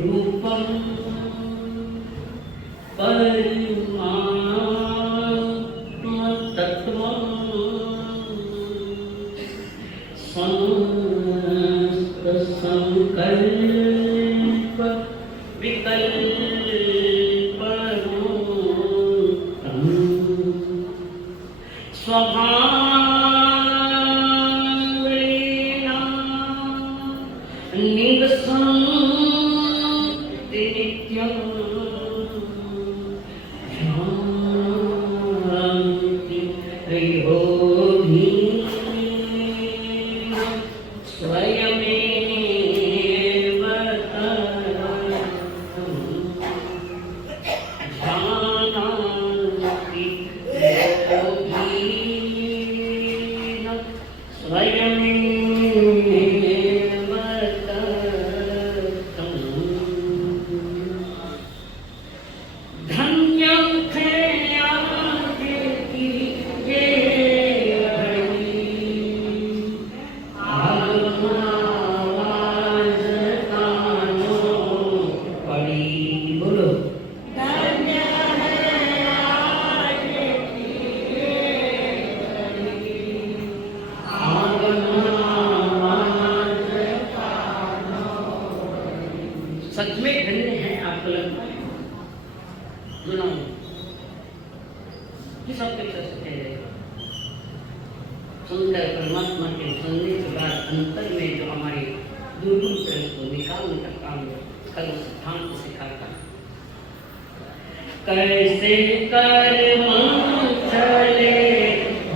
रूपम परमात्म तत्वम् समस्त संकल्प विकल्परूपम् स्वभावेन निवसन्ति नित्यम् शान्ति योगिनः स्वयमेव जानन्ति योगिनः स्वयमेव धन्यं थे आगे की ये घड़ी आवाज कानों पड़ी बोलो धन्य है आज की ये घड़ी आवाज कानों पड़ी। सच में धन्य है आपको लगता है किस अपेक्षा से कह रहे सुंदर परमात्मा के सुनने के बाद अंतर में जो हमारे दुर्गुण तरह को निकालने का काम कल सिद्धांत सिखाता कैसे कर्म चले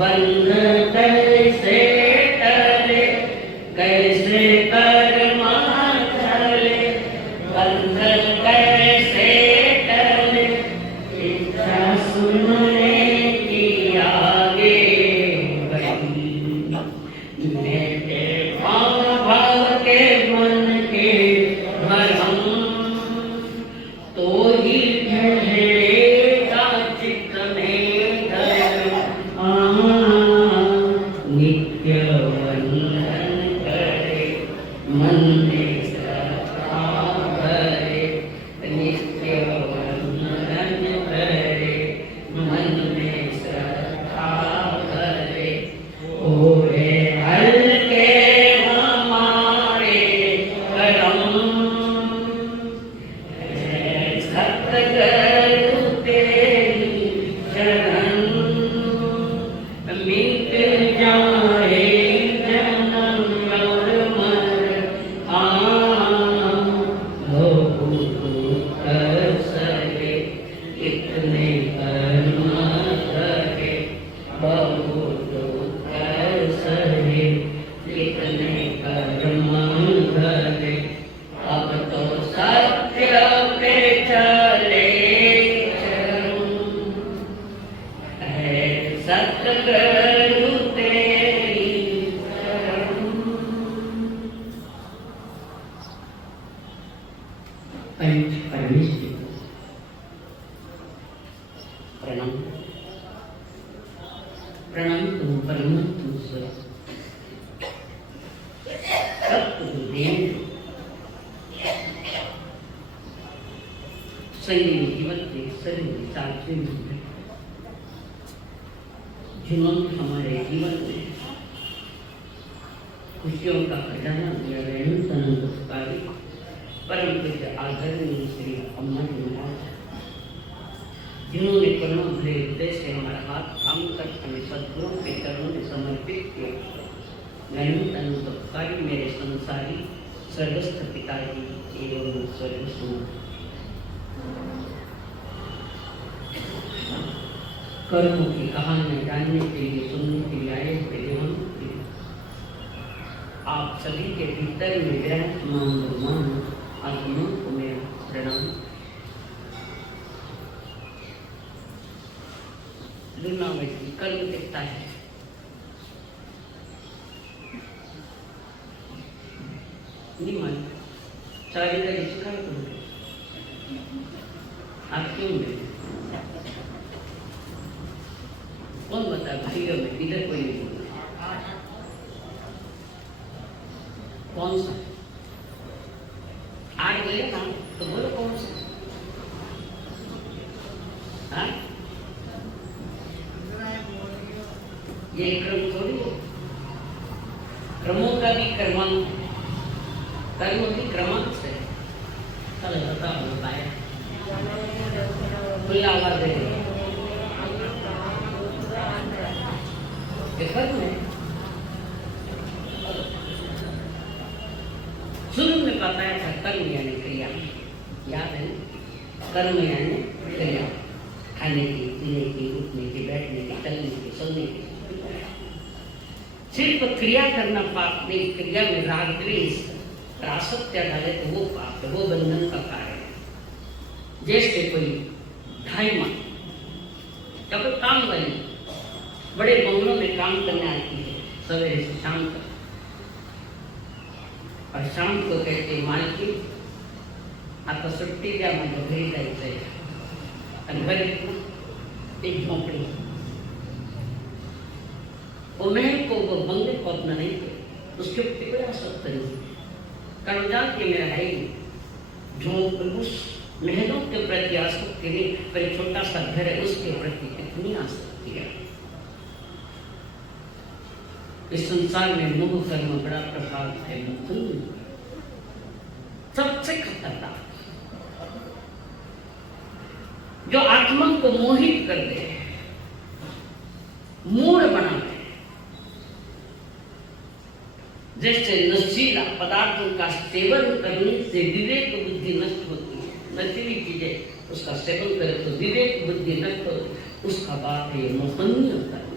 बंध कैसे टले कैसे कर्म चले बंध कैसे टले इच्छा सुनने की आगे बढ़ी मेरे भाव के मन के भरम तो ही ठहरेगा चित्त में धर्म नित्य वंदन करे मन में श्रद्धा भरे नित्य वंदन करे मन में श्रद्धा भरे ओरे हल्के हमारे करम सतगुरु तेरी शरण मिट जाए जन्म और मरण कर सके इतने कर्म करे बहुत कर सके इतने कर्म करे अब तो सत्य पे चले है सतगुरु तेरी शरण। पंच परमेश्वर प्रणाम प्रणाम तुम परम तुम स्वयं सत्गुरुदेव संगीत जीवन के सभी साक्षी में जिन्होंने हमारे जीवन में खुशियों का खजाना दिया रेणुकाचार्य परम पूज्य आदरणीय श्री अम्मा जी महाराज जिन्होंने करुणा भरे हृदय से हमारा हाथ थाम कर हमें सद्गुरु के चरणों में समर्पित किया रेणुकाचार्य मेरे संसारी सर्वस्थ पिताजी एवं सर्वस्व कर्मों की कहानियां जानने के लिए सुनने के लिए आए हुए हम आप सभी के भीतर में विराजमान आत्मा को मेरा प्रणाम। दुर्नावती कर्म दिखता है नहीं मान सारी का इसका आप क्यों मिले कौन बता भाइयों में इधर कोई नहीं बोल कौन सा आज गए काम भी क्रमांक, कर्म भी क्रमांक से कल बता बताया खुला आवाज दे ये कर्म है। शुरू में बताया था कर्म यानी क्रिया, याद है? कर्म यानी क्रिया, खाने की, पीने की, उठने की, बैठने की, चलने की, सोने की। सिर्फ क्रिया करना पाप नहीं, क्रिया में राग द्वेष आसक्ति डाले तो वो पाप है, वो बंधन का कारण है। जैसे कोई ढाई माँ या कोई काम वाली बड़े बंगलों में काम करने आती है सवेरे से शाम तक, और शाम को कहते मालकी आता छुट्टी दिया मैं घरी जाए घर एक झोंपड़ी, वो महल को वो बंगले को अपना नहीं थे, उसके प्रति कोई आसक्त नहीं, कारण जानती मेरा है ही झोंक उस महलों के प्रति आसक्ति नहीं, पर एक छोटा सा घर है उसके प्रति कितनी आसक्ति है। इस संसार में मोह कर्म बड़ा प्रभाव है, सबसे खतरनाक जो आत्मा को मोहित कर दे, मूड बना दे। जैसे नशीला पदार्थों का सेवन करने से विवेक बुद्धि नष्ट होती है, नशीली चीजें उसका सेवन करे तो विवेक बुद्धि नष्ट हो, उसका बात है ये मोहनीय कर्म,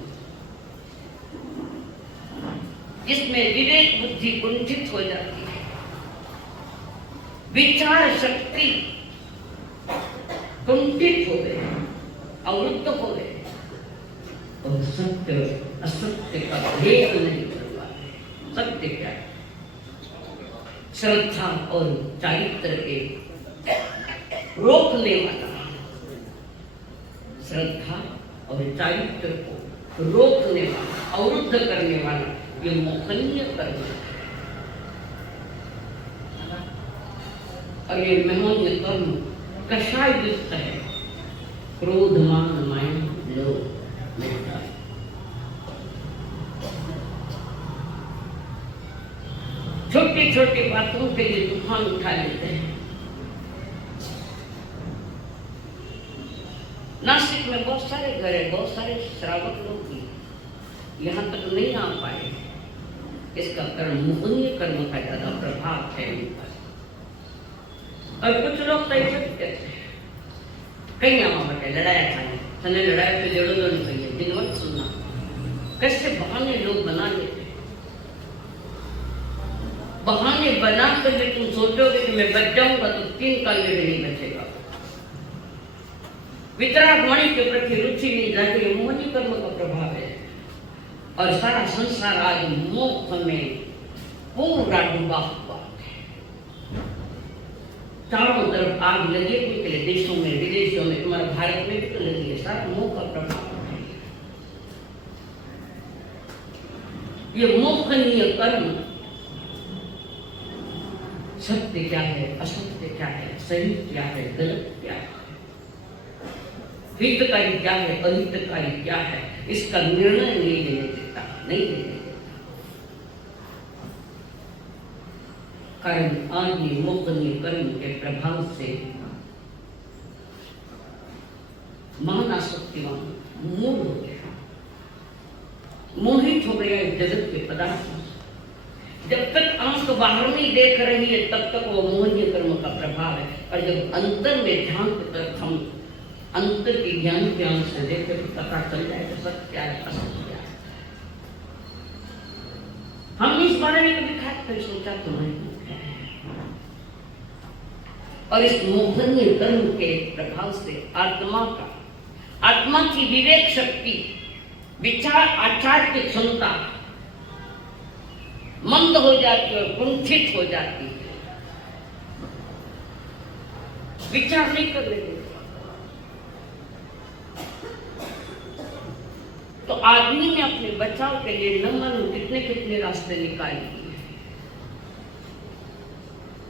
जिसमें विवेक बुद्धि कुंठित हो जाती है, विचार शक्ति कुंठित हो गए, अवरुद्ध हो गए, और सत्य असत्य का भेद नहीं कर पाते। सत्य क्या है? श्रद्धा और चारित्र के रोकने वाला, श्रद्धा और चारित्र को रोकने वाला, अवरुद्ध करने वाला ये मोहनीय कर्म है। और ये मोहनीय कर्म कषाय युक्त है, क्रोध मान माया लोभ मिलता है। छोटी छोटी बातों के लिए तूफान उठा लेते हैं। नासिक में बहुत सारे घर है, बहुत सारे श्रावक लोग भी यहाँ तक नहीं आ पाए, इसका कर्म मोहनीय कर्म का ज्यादा प्रभाव है उन पर। और कुछ लोग तो ऐसे कहते हैं कहीं आवा बटे लड़ाया था तने लड़ाया तो जड़ो नहीं कही दिन मत सुनना, कैसे बहाने लोग बना लेते हैं। बहाने बना कर भी तुम सोचोगे कि मैं बच जाऊंगा तो 3 काल में भी नहीं बचेगा। वितराग वाणी के प्रति रुचि नहीं जाती, मोहनीय कर्म का प्रभाव है। और सारा संसार आज मोह में पूरा डूबा हुआ है, चारों तरफ आग लगी है, देशों में विदेशों में, तुम्हारे भारत में भी तो लगी है, सारा मोह का प्रभाव है। ये मोहनीय कर्म सत्य क्या है, असत्य क्या है, सही क्या है, गलत क्या है, हितकारी क्या है, अहितकारी क्या है, इसका निर्णय नहीं लेने देता, नहीं लेने देता। कारण आज ये मोहनीय कर्म के प्रभाव से महानासक्तिवान मूल हो गया, मोहित हो गया इस जगत के पदार्थों। जब तक आंख बाहर नहीं देख रही है तब तक वो मोहनीय कर्म का प्रभाव है, और जब अंतर में ध्यान की तरफ हम अंतर की ज्ञान के अंश से देखे तो पता चल जाएगा सत्य क्या है, असत्य क्या है। हमने इस बारे में कभी खास कर सोचा तो नहीं, और इस मोहनीय कर्म के प्रभाव से आत्मा की विवेक शक्ति, विचार आचार की क्षमता मंद हो जाती है और कुंठित हो जाती है, विचार नहीं कर लेते। तो आदमी ने अपने बचाव के लिए न मालूम कितने कितने रास्ते निकाल दिए।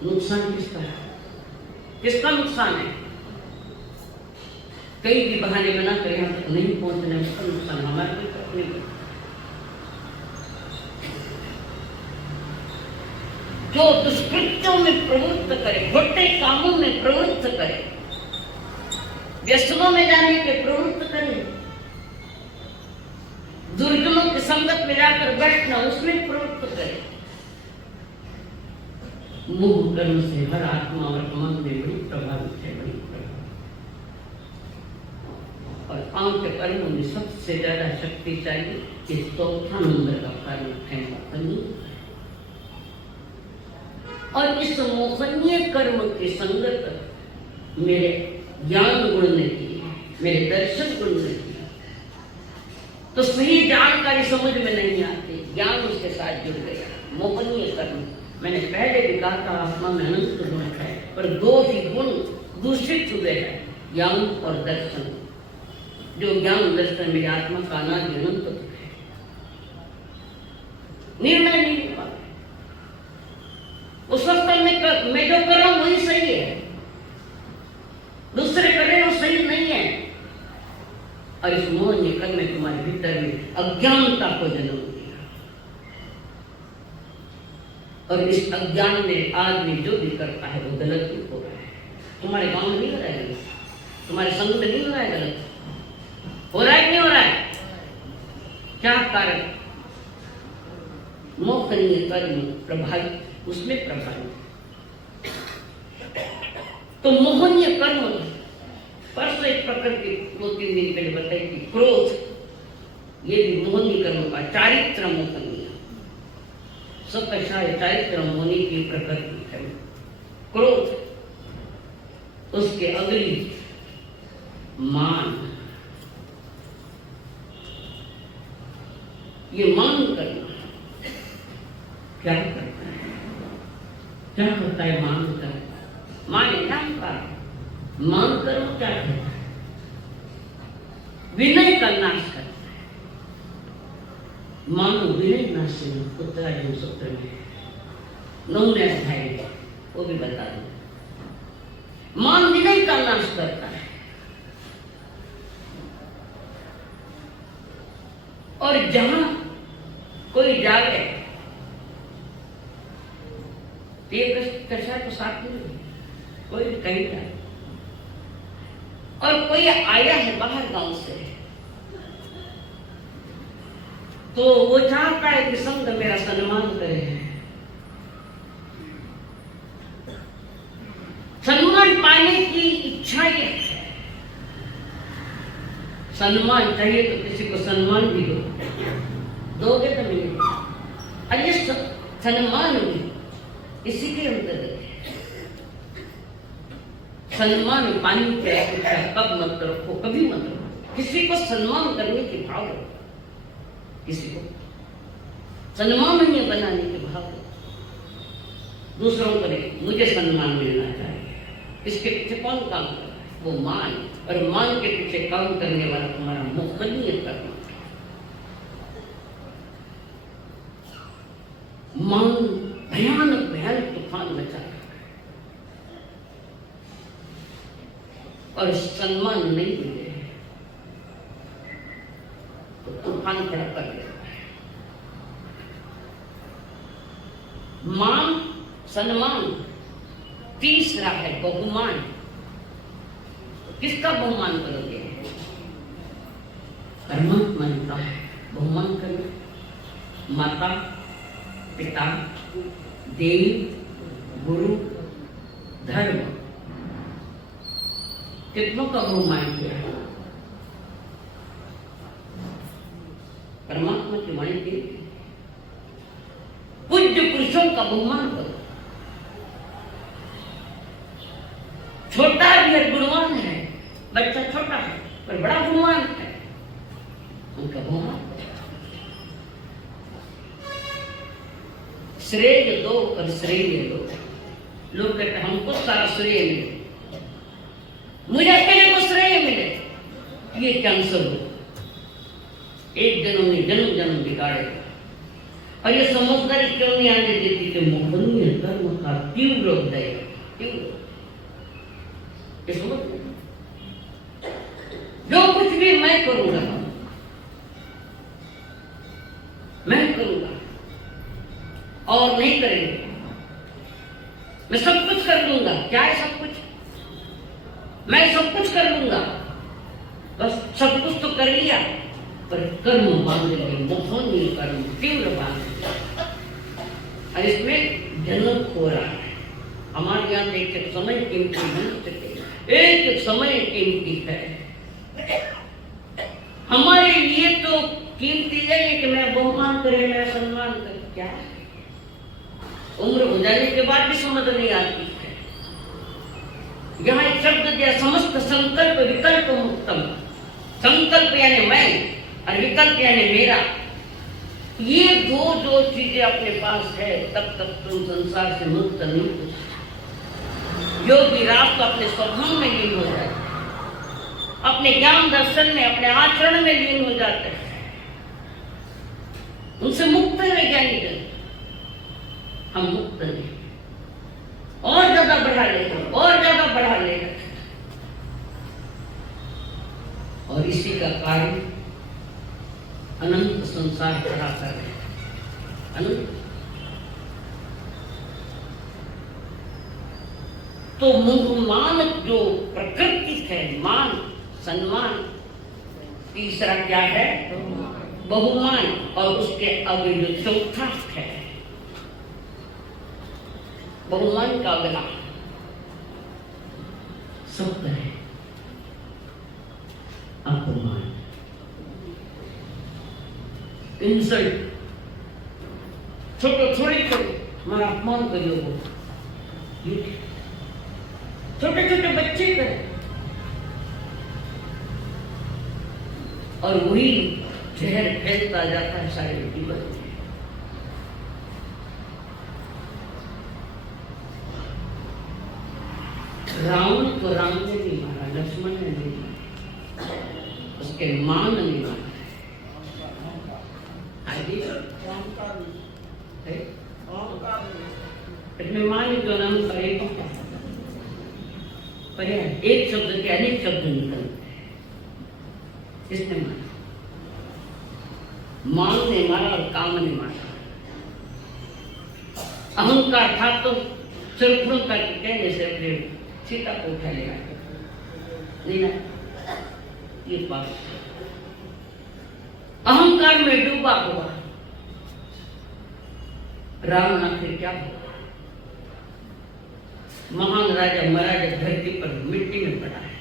नुकसान किसका है? किसका नुकसान है? कई भी बहाने बनाकर यहाँ तक नहीं पहुंचने, उसका नुकसान हमारे कोई तरफ नहीं। जो दुष्कृत्यों में प्रवृत्त करे, खोटे कामों में प्रवृत्त करे, व्यसनों में जाने के प्रवृत्त करे, दुर्जनों की संगत में जाकर बैठना उसमें प्रवृत्त करे, मोह कर्म से हर आत्मा और मन में बड़ी प्रभावित है, बड़ी प्रभावित। और पांच कर्मों में सबसे ज्यादा शक्ति चाहिए कि चौथा नंबर का कर्म है मोहनीय। और इस मोहनीय कर्म की संगत मेरे ज्ञान गुण ने की, मेरे दर्शन गुण ने की, तो सही जानकारी समझ में नहीं आती, ज्ञान उसके साथ जुड़ गया। मोहनीय कर्म मैंने पहले भी कहा था, आत्मा में अनंत गुण है, पर दो ही गुण दूषित हुए हैं, ज्ञान और दर्शन। जो ज्ञान दर्शन मेरी आत्मा का अनादि अनंत है, निर्णय नहीं ले पाता। उस वक्त मैं जो कर रहा हूं वही सही है, दूसरे कर रहे वो सही नहीं है। और इस मोहनीय कर्म में तुम्हारे भीतर में अज्ञानता को जन्म दिया, और इस अज्ञान में आदमी जो भी करता है वो गलत ही हो रहा है। तुम्हारे गांव में नहीं हो रहा है गलत, तुम्हारे संग में नहीं हो रहा है गलत, हो रहा है कि नहीं हो रहा है? क्या कारण? मोहनीय कर्म प्रभावित, उसमें प्रभावित। तो मोहनीय कर्म परसों एक प्रकार की 2-3 दिन पहले बताई थी, क्रोध, ये भी मोहनीय कर्म का चारित्र मोहनीय, सत्य चारित्र मोहनी की प्रकृति है। क्रोध, उसके अगली मान, ये मान करना क्या करता है? क्या करता है मान कर? मान का मान करो क्या करता है? विनय का नाश करता है। मानो विनय नाशी उत्तरायण सूत्र में 9वें अध्याय में वो भी बता दो। मान विनय का नाश करता है। और जहां कोई जागे, ये कक्षा तो साथ नहीं, कोई कहीं जाए, और कोई आया है बाहर गांव से, तो वो चाहता है कि संग मेरा सम्मान करे। सम्मान पाने की इच्छा ये है। सम्मान चाहिए तो किसी को सम्मान भी दो, दोगे तो मिलेगा। और ये सम्मान भी इसी के अंतर्गत है। सम्मान पाने की अपेक्षा कब मत रखो, कभी मत रखो। किसी को सम्मान करने के भाव रखो, किसी को सम्माननीय बनाने के भाव रखो। दूसरों को नहीं, मुझे सम्मान मिलना चाहिए। इसके पीछे कौन काम कर रहा है? वो मान, और मान के पीछे काम करने वाला तुम्हारा मोहनीय कर्म। मान भयानक भयानक तूफान मचा रहा है, और सम्मान नहीं मिले तो तूफान खड़ा कर देता है। मान, सम्मान, तीसरा है बहुमान। किसका बहुमान करोगे? परमात्मा का बहुमान करो। माता, पिता, देवी, गुरु, धर्म, कितनों का बहुमान किया है? परमात्मा की वाणी की पूज्य पुरुषों का बहुमान करो। छोटा भी है, गुणवान है, बच्चा छोटा है पर बड़ा गुणवान है, उनका बहुमान करो। श्रेय दो और श्रेय दो। लोग कहते हैं हमको सारा श्रेय मिले, मुझे अकेले को श्रेय मिले, ये कैंसर हो। एक जन्म में जन्म जन्म बिगाड़ेगा। और ये समझदारी क्यों नहीं आने देती कि मोहनीय कर्म का तीव्र उदय, तीव्र जो कुछ भी मैं करूंगा, मैं करूंगा और नहीं करेंगे मैं सब कुछ कर लूंगा। क्या है सब कुछ? मैं सब कुछ कर लूंगा, बस सब कुछ तो कर लिया, पर कर्म बांध लिए, मोहनीय कर्म, तीव्र बांध लिए, और इसमें जन्म हो रहा है। हमारे यहाँ एक समय कीमती है, एक समय कीमती है। हमारे लिए तो कीमती है कि मैं बहुमान करे, मैं सम्मान करे। क्या उम्र हो जाने के बाद भी समझ नहीं आती है। यहाँ एक शब्द दिया, समस्त संकल्प विकल्प मुक्तम। संकल्प यानी मैं और विकल्प यानी मेरा। ये दो चीजें अपने पास है, तब तक तुम संसार से मुक्त नहीं हो सकते। योगी रात को अपने स्वभाव में लीन हो जाते हैं, अपने ज्ञान दर्शन में, अपने आचरण में लीन हो जाते हैं। उनसे मुक्त है ज्ञानी जन, हम मुक्त नहीं। और ज्यादा बढ़ा लेगा, और ज्यादा बढ़ा लेगा, और इसी का कार्य अनंत संसार खड़ा कर रहे हैं। अनंत तो मान जो प्रकृति है, मान सम्मान। तीसरा क्या है? बहुमान। और उसके अगले जो चौथा है बहुमान का अगला शब्द है अपमान, इंसल्ट। छोटे छोटे हमारा अपमान करियो, छोटे छोटे बच्चे करें, और वही जहर फैलता जाता है सारे जीवन में। रावण को राम ने नहीं मारा, लक्ष्मण ने नहीं मारा, उसके मां ने नहीं मारा। मान जो नाम करे, पर एक शब्द के अनेक शब्द निकलते हैं। इसने मारा, मान ने मारा और काम ने मारा। अहंकार था तो सिर्फ कहने से अपने सीता को उठा ले आए, नहीं ना? ये बात अहंकार में डूबा हुआ रावण आखिर क्या हुआ? महान राजा महाराजा धरती पर मिट्टी में पड़ा है।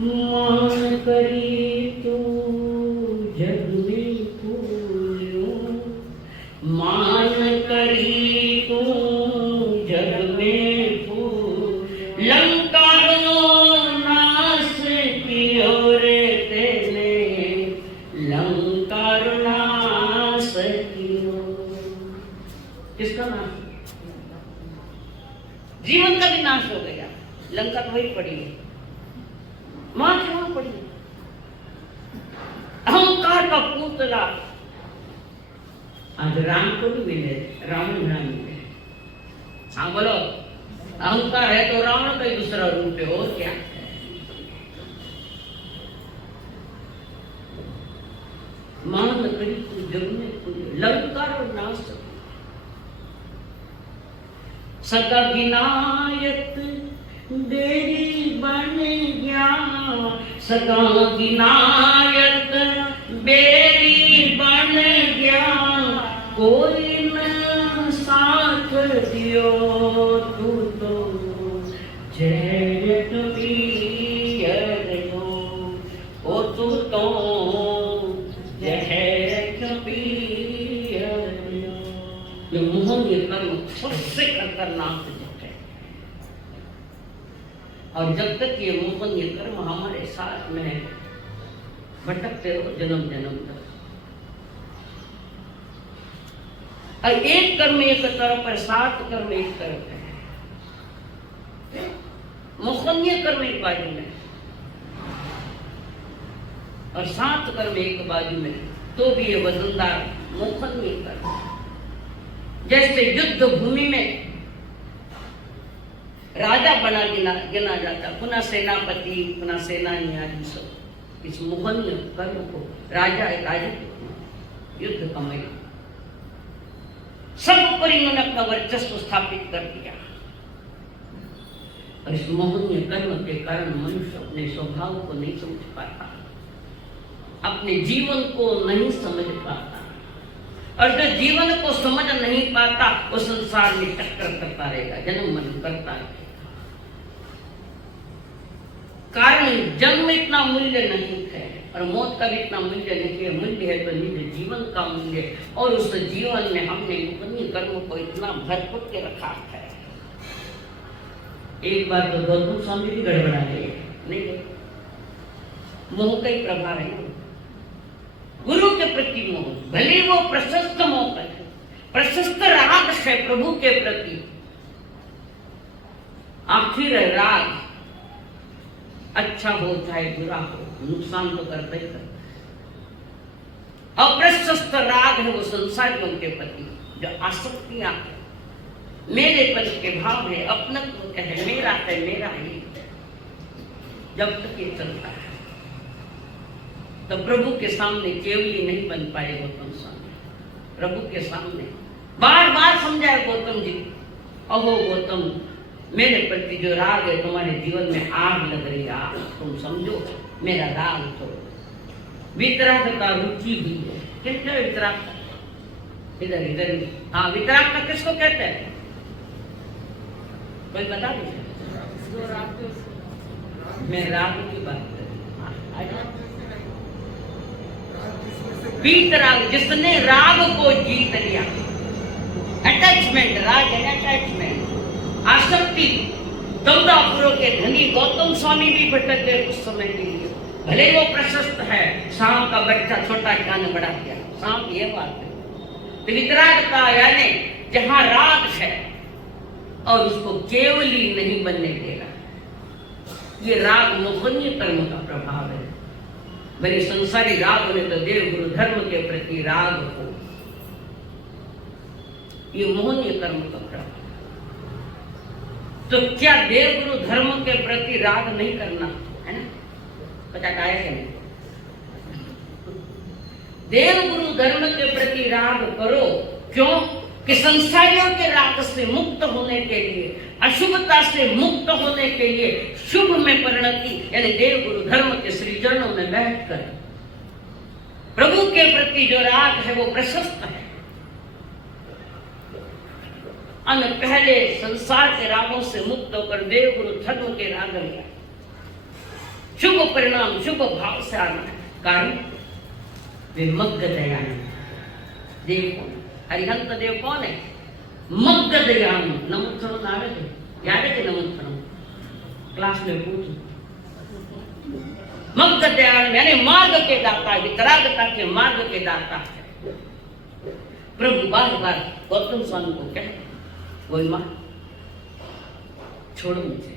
मान करी तो जग में पूज्यो, मान करी तो जग में पूज्यो, लंका रो नाश कियो रे तेने, लंका रो नाश कियो। किसका नाश? जीवन का भी नाश हो गया, लंका तो वही पड़ी है, मां क्यों पड़ी? अहंकार का पुतला। आज राम को भी मिले, रावण ना मिले। हाँ बोलो, अहंकार है तो रावण का ही दूसरा रूप है, और क्या? मान करी तो जग में लंका और नाश, सदा विनायक बेरी बन गया, सदा विनायक बेरी बन गया, कोई न साथ दियो तू तो जहर पियर हो, ओ तू तो जहर पियर हो। ये मोहन ये कर्म सबसे खतरनाक है, और जब तक ये मोहन ये कर्म हमारे साथ में है, भटकते रहो जन्म जन्म तक। और एक कर्म एक तरफ है, 7 कर्म एक तरफ है। मोहनीय कर्म एक बाजू में और 7 कर्म एक बाजू में, तो भी ये वजनदार मोहनीय कर्म। जैसे युद्ध भूमि में राजा बना गिना जाता, पुनः सेनापति, पुनः सेनानी, इस मोहनीय कर्म को राजा एक युद्ध का महिला सब ऊपर इन्होंने अपना वर्चस्व स्थापित कर दिया। और इस मोहनीय कर्म के कारण मनुष्य अपने स्वभाव को नहीं समझ पाता, अपने जीवन को नहीं समझ पाता, और जो जीवन को समझ नहीं पाता वो संसार में चक्कर करता रहेगा, जन्म मरण करता रहेगा। कारण जन्म इतना मूल्य नहीं है और मौत का भी इतना मूल्य नहीं है। मूल्य है तो निज जीवन का मूल्य, और उस जीवन में हमने अपनी कर्म को इतना भरपूर के रखा है। एक बार तो गौतम स्वामी भी गड़बड़ा गए, नहीं मोह का ही प्रभाव है। गुरु के प्रति मोह, भले वो प्रशस्त मोह है, प्रशस्त राग है प्रभु के प्रति, आखिर राग अच्छा हो चाहे बुरा हो नुकसान तो करता ही करता है। अप्रशस्त राग है वो संसारियों के प्रति, जो आसक्तियां है, मेरेपन के भाव है, अपनत्व है, मेरा ही, जब तक ये चलता है तो प्रभु के सामने केवली नहीं बन पाए गौतम स्वामी। प्रभु के सामने बार बार समझाए गौतम जी, अहो गौतम, मेरे प्रति जो राग है तुम्हारे जीवन में आग लग रही है, तुम समझो मेरा राग छोड़ो। वितरागता रुचि भी है। किसका वितरागता? इधर इधर। हाँ, वितरागता किसको कहते हैं? कोई बता दीजिए। मैं राग की बात कर रही हूँ। वितराग, जिसने राग को जीत लिया। अटैचमेंट, राग है अटैचमेंट, आसक्ति। 14 पुरों के धनी गौतम स्वामी भी भटक गए उस समय के लिए। भले वो प्रशस्त है, सांप का बच्चा छोटा कान बड़ा किया, सांप ये बात है। तो वितरागता यानी जहां राग है और उसको केवली नहीं बनने दे रहा, ये राग मोहनीय कर्म का प्रभाव है। भले संसारी राग होने तो देव गुरु धर्म के प्रति राग हो, ये मोहनीय कर्म का प्रभाव। तो क्या देव गुरु धर्म के प्रति राग नहीं करना है ना? पता आया क्या नहीं? देव गुरु धर्म के प्रति राग करो। क्यों? कि संसारियों के राग से मुक्त होने के लिए, अशुभता से मुक्त होने के लिए शुभ में परिणति यानी देव गुरु धर्म के श्री चरणों में बैठकर प्रभु के प्रति जो राग है वो प्रशस्त है। पहले संसार के रागों से मुक्त होकर देव गुरु धर्म के राग लिया, शुभ परिणाम शुभ भाव से आना है। कारण वे मग्ग दयान देव, हरिहंत देव कौन है? मग्ग दयान। नमस्कार नारे थे, याद है नमस्कार क्लास में पूछो। मग्ग दयान यानी मार्ग के दाता, वितरागता के मार्ग के दाता है। प्रभु बार बार गौतम स्वामी को कहते, वही मां छोड़ो मुझे,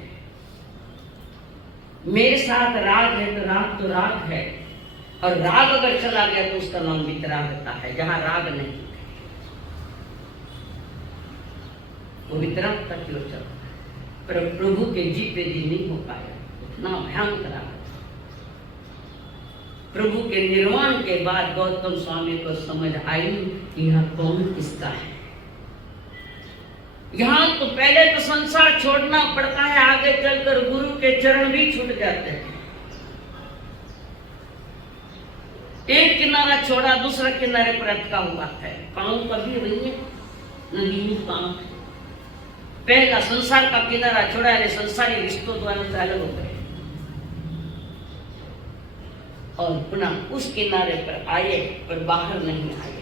मेरे साथ राग है तो राग है, और राग अगर चला गया तो उसका नाम वितरागता है। जहां राग नहीं वो वितरागता की ओर चलता है, पर प्रभु के जी पे जी नहीं हो पाया। इतना भयानक राग। प्रभु के निर्वाण के बाद गौतम स्वामी को समझ आई कि यह कौन किसका है। यहां तो पहले तो संसार छोड़ना पड़ता है, आगे चलकर गुरु के चरण भी छूट जाते हैं। एक किनारा छोड़ा दूसरा किनारे पर अटका हुआ है। पांव कभी वही है, नदी में पांव। पहला संसार का किनारा छोड़ा है, संसारी रिश्तों द्वारा से अलग हो गए, और पुनः उस किनारे पर आए पर बाहर नहीं आए।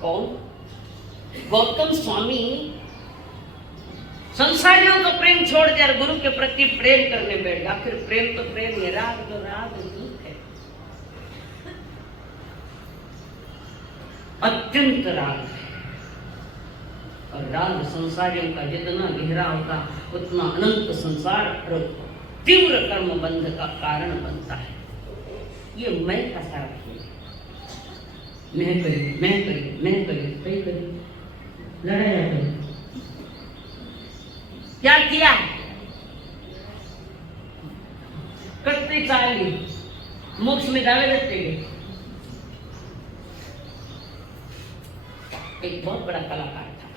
कौन? गौतम स्वामी संसारियों का प्रेम छोड़ कर गुरु के प्रति प्रेम करने बैठ गया। फिर प्रेम तो प्रेम है, राग तो राग है, अत्यंत राग है। और राग संसारियों का जितना गहरा होगा उतना अनंत संसार और तीव्र कर्म बंध का कारण बनता है। ये मैं का सारा मैं करी लड़ाया करी। क्या किया? कत्ती चाली मोक्ष में दावे देते गए। एक बहुत बड़ा कलाकार था,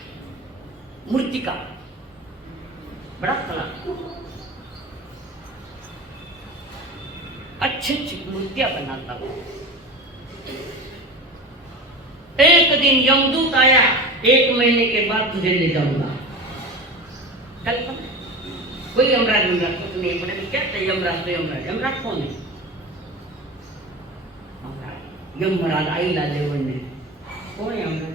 मूर्तिकार, बड़ा कलाकार, अच्छी अच्छी मूर्तियां बनाता वो। एक दिन यमदूत आया, 1 महीने के बाद तुझे ले जाऊंगा। कल्पना, कोई यमराज कुछ नहीं पड़े, क्या था यमराज? तो यमराज कौन है? यमराज आई लाले बनने कौन है यमराज?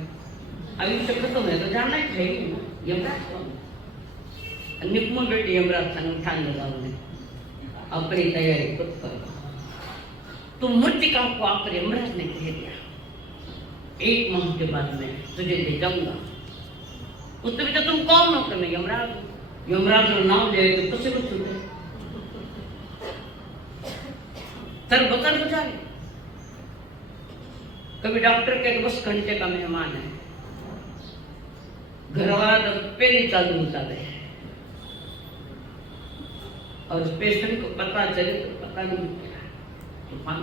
अभी तक तो मैं तो जानना ही चाहिए ना, यमराज कौन है? निकमो बेटी यमराज था, उठान लगा उन्हें, अपनी तैयारी खुद करो। तो मूर्तिकार को आकर यमराज ने कह दिया, 1 माह के बाद मैं तुझे ले जाऊंगा। उसने भी तो तुम कौन हो? मैं यमराज हूं। यमराज का नाम ले तो कुछ कुछ छूटे, सर बतर हो जाए। कभी डॉक्टर के 10 घंटे का मेहमान है, घरवाला तो पहले चालू होता है, और उस पेशेंट को पता चले तो पता नहीं चला तूफान।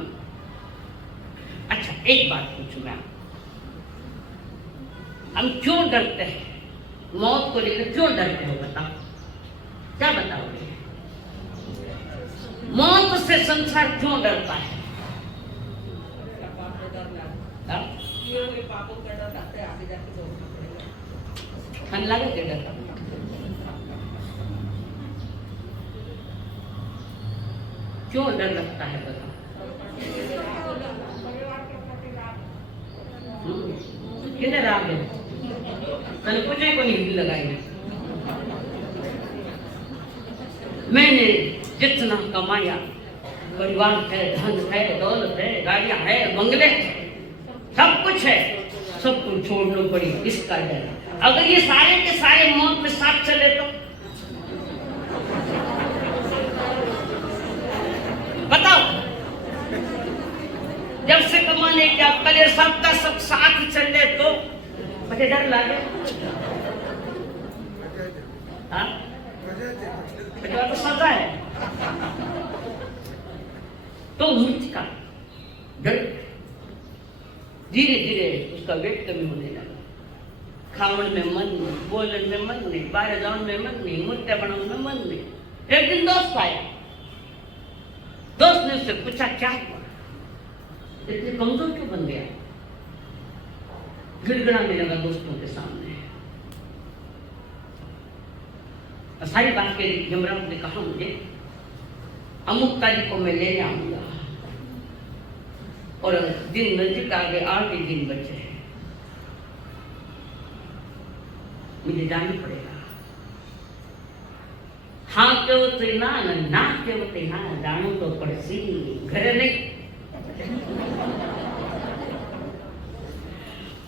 अच्छा, एक बात पूछूं मैं, हम क्यों डरते हैं? मौत को लेकर क्यों डरते हो? बताओ, क्या बताओगे? मौत से संसार क्यों डरता है? हम लगे के डरता, क्यों डर लगता है? बताओ। किधर आ गए? कल कुछ को नहीं लगाई। मैंने जितना कमाया, परिवार है, धन है, दौलत है, गाड़ियां है, बंगले है, सब कुछ है, सब कुछ छोड़ना पड़ी, इसका डर। अगर ये सारे के सारे मौत में साथ चले तो बताओ, जब से कमाने क्या कल सब का सब साथ चले तो मुझे डर लगे। हाँ, तो सजा है। तो मूर्तिका डर धीरे धीरे उसका वेट कमी होने लगा। खावन में मन नहीं, बोलन में मन नहीं, बाहर जाने में मन नहीं, मूर्तियां बनाने में मन नहीं। एक दिन दोस्त आया, दोस्त ने उससे पूछा क्या हुआ, इतने कमजोर क्यों बन गया? गिड़गिड़ाने लगा दोस्तों के सामने। सारी बात के यमराज ने कहा, मुझे अमुक तारीख को मैं लेने आऊंगा, और दिन नजदीक आ गए, 8 ही दिन बचे हैं, मुझे जाना पड़ेगा। हाँ केवते ना ना केवते हाँ, जानो तो पड़सी, घरे नहीं।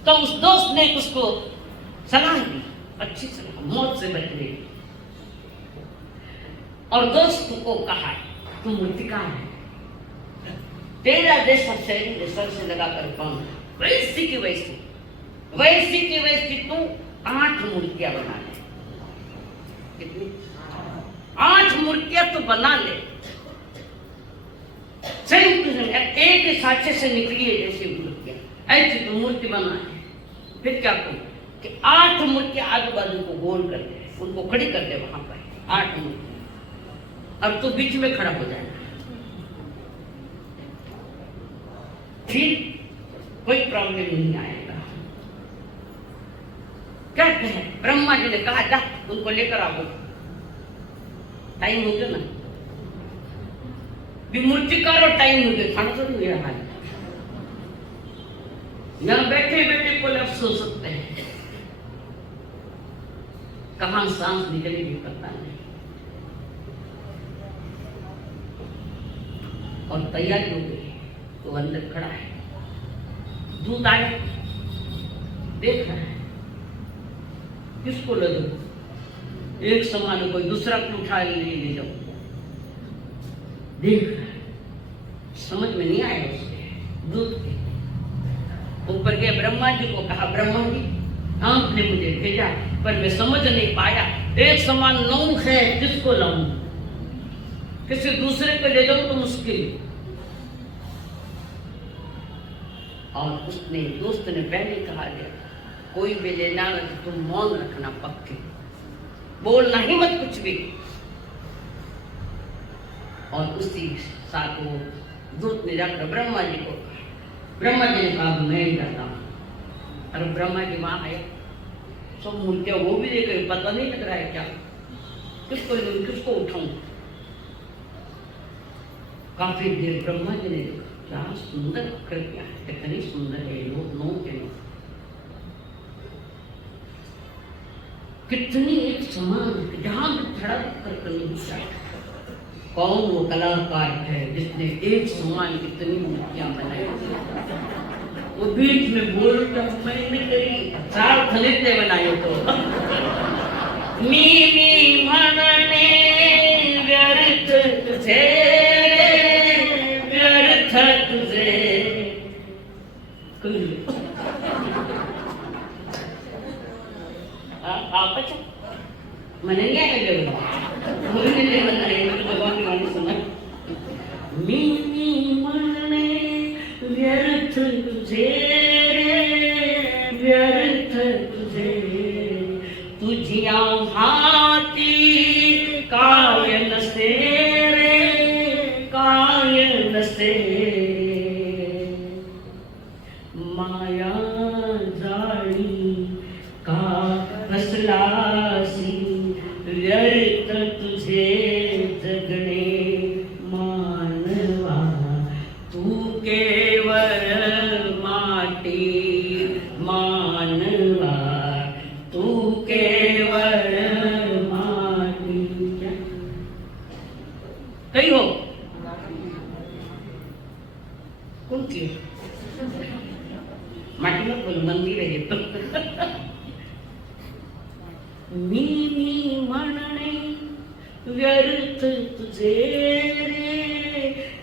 तो उस दोस्त ने उसको सलाह दी, अच्छी सलाह, मौत से बचने की। और दोस्त को कहा, तू मूर्तिकार है, तेरा जैसा शरीर सर से लगाकर कौन, वैसी की वैसी, वैसी की वैसी तू 8 मूर्तियां बना ले। कितनी? 8 मूर्तियां तो बना ले। एक ही साँचे से निकली है जैसी मूर्तियां, ऐसी तो मूर्ति बना है। फिर क्या करूं कि 8 मूर्तियां आजू बाजू को गोल कर दे, उनको खड़ी कर दे वहां पर 8 मूर्तियां, अब तू बीच में खड़ा हो जाएगा, फिर कोई प्रॉब्लम नहीं आएगा। कहते हैं ब्रह्मा जी ने कहा, जा उनको लेकर आओ, टाइम हो गया ना, भी मूर्तिकार और टाइम हो गया, खाना तो नहीं हुआ है। यहां बैठे बैठे को लफ्ज हो सकते हैं, कहां सांस निकलेगी पता नहीं। और तैयारी हो गई, तो अंदर खड़ा है, दूध आए, देख रहा है, किसको ले दो? एक समान कोई दूसरा को उठा ले जाओ, देख रहा है, समझ में नहीं आया उसके दूध के ऊपर गए। ब्रह्मा जी को कहा, ब्रह्मा जी आपने मुझे भेजा, पर मैं समझ नहीं पाया, एक समान 9 है, किसको लाऊं? किसी दूसरे को ले जाऊं तो मुश्किल। और उसने दोस्त ने पहले कहा दिया, कोई भी लेना है तो तुम मौन रखना, पक्के बोलना ही मत कुछ भी। और उसी साथ वो दूत ने जाकर ब्रह्मा जी को, ब्रह्मा जी ने कहा मैं ही करता हूँ। अरे ब्रह्मा जी वहां आए, सब मूर्तियां वो भी लेकर, पता नहीं लग रहा है क्या, किसको लूं किसको उठाऊं। काफी देर ब्रह्मा जी ने देखा, क्या सुंदर कृत्या है, कितनी सुंदर है लोग, नो के नो, कितनी एक समान, जहां भी खड़ा कर नहीं जाए। कौन वो कलाकार है जिसने एक समान कितनी मूर्तियां बनाई। वो बीच में बोलता, मैंने कई 4 फलिते बनाए तो मीमी मनने व्यर्थ तुझे, व्यर्थ तुझे। आप अच्छा मैंने क्या कर भगवान की वाणी सुना। मीमी मनने व्यर्थ तुझे, व्यर्थ तुझे, तुझिया हाथी कायन से रे, कायन से। माया जानी का हसलासी, व्यर्थ तुझे जगणे मानवा, तू केवल माटी मानवा, तू केवल माटी। कहीं हो कौन की माटी मत बोलो, मंदिर है ये तो। मीमी मनने व्यर्थ तुझे रे,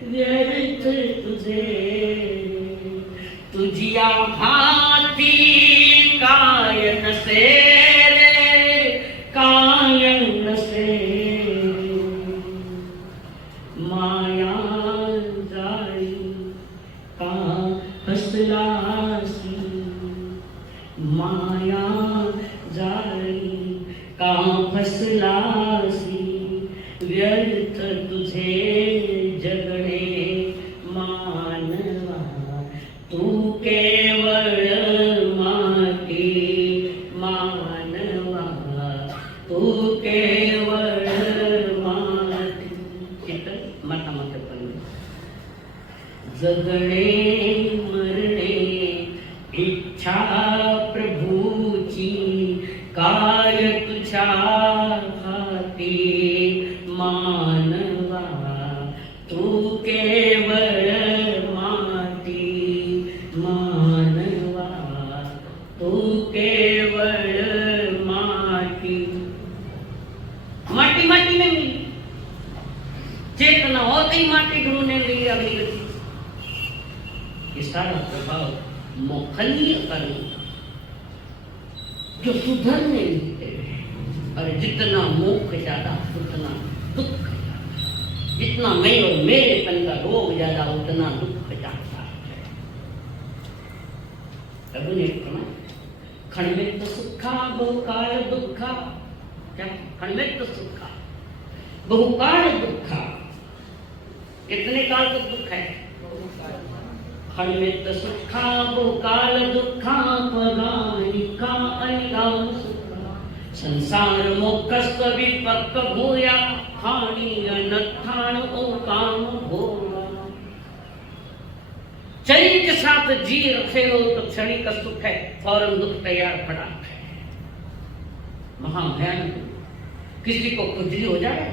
व्यर्थ तुझे, तुझिया हाथी कायन से रे, कायन से। माया जाई का हसलासी, माया जाई का फसलासी, व्यर्थ तुझे जगणे मानवा, तू केवल माटी मानवा, तू केवल माटी। चित्र मत मत जगणे मरणे इच्छा प्रभूची, काय तुझ्या हाती मानवा, तू केवळ माती मानवा, तू केवळ माटी। माटी माटी में मिली चेतना होते ही माटी ढूंढने लगी अगली गति। ये सारा प्रभाव मोखनीय कर्म जो सुधरने लगते हैं। और जितना मोक्ष ज्यादा उतना दुख, जितना मैं और मेरेपन का रोग ज्यादा उतना दुख जाता है। प्रभु ने कहा खंडित सुखा बहुकाल दुखा, क्या खंडित सुखा बहुकाल दुखा, कितने काल तक दुख है। खंडित सुखा बहुकाल दुखा, परायिका अनिगाम सुखा, संसार मोक्षस्व विपक्क भूया, खानी अनत्थान ओ काम भोगा। शरीर के साथ जी रखे हो तो क्षणिक का सुख है, फौरन दुख तैयार पड़ा है, महाभयानक। किसी को खुजली हो जाए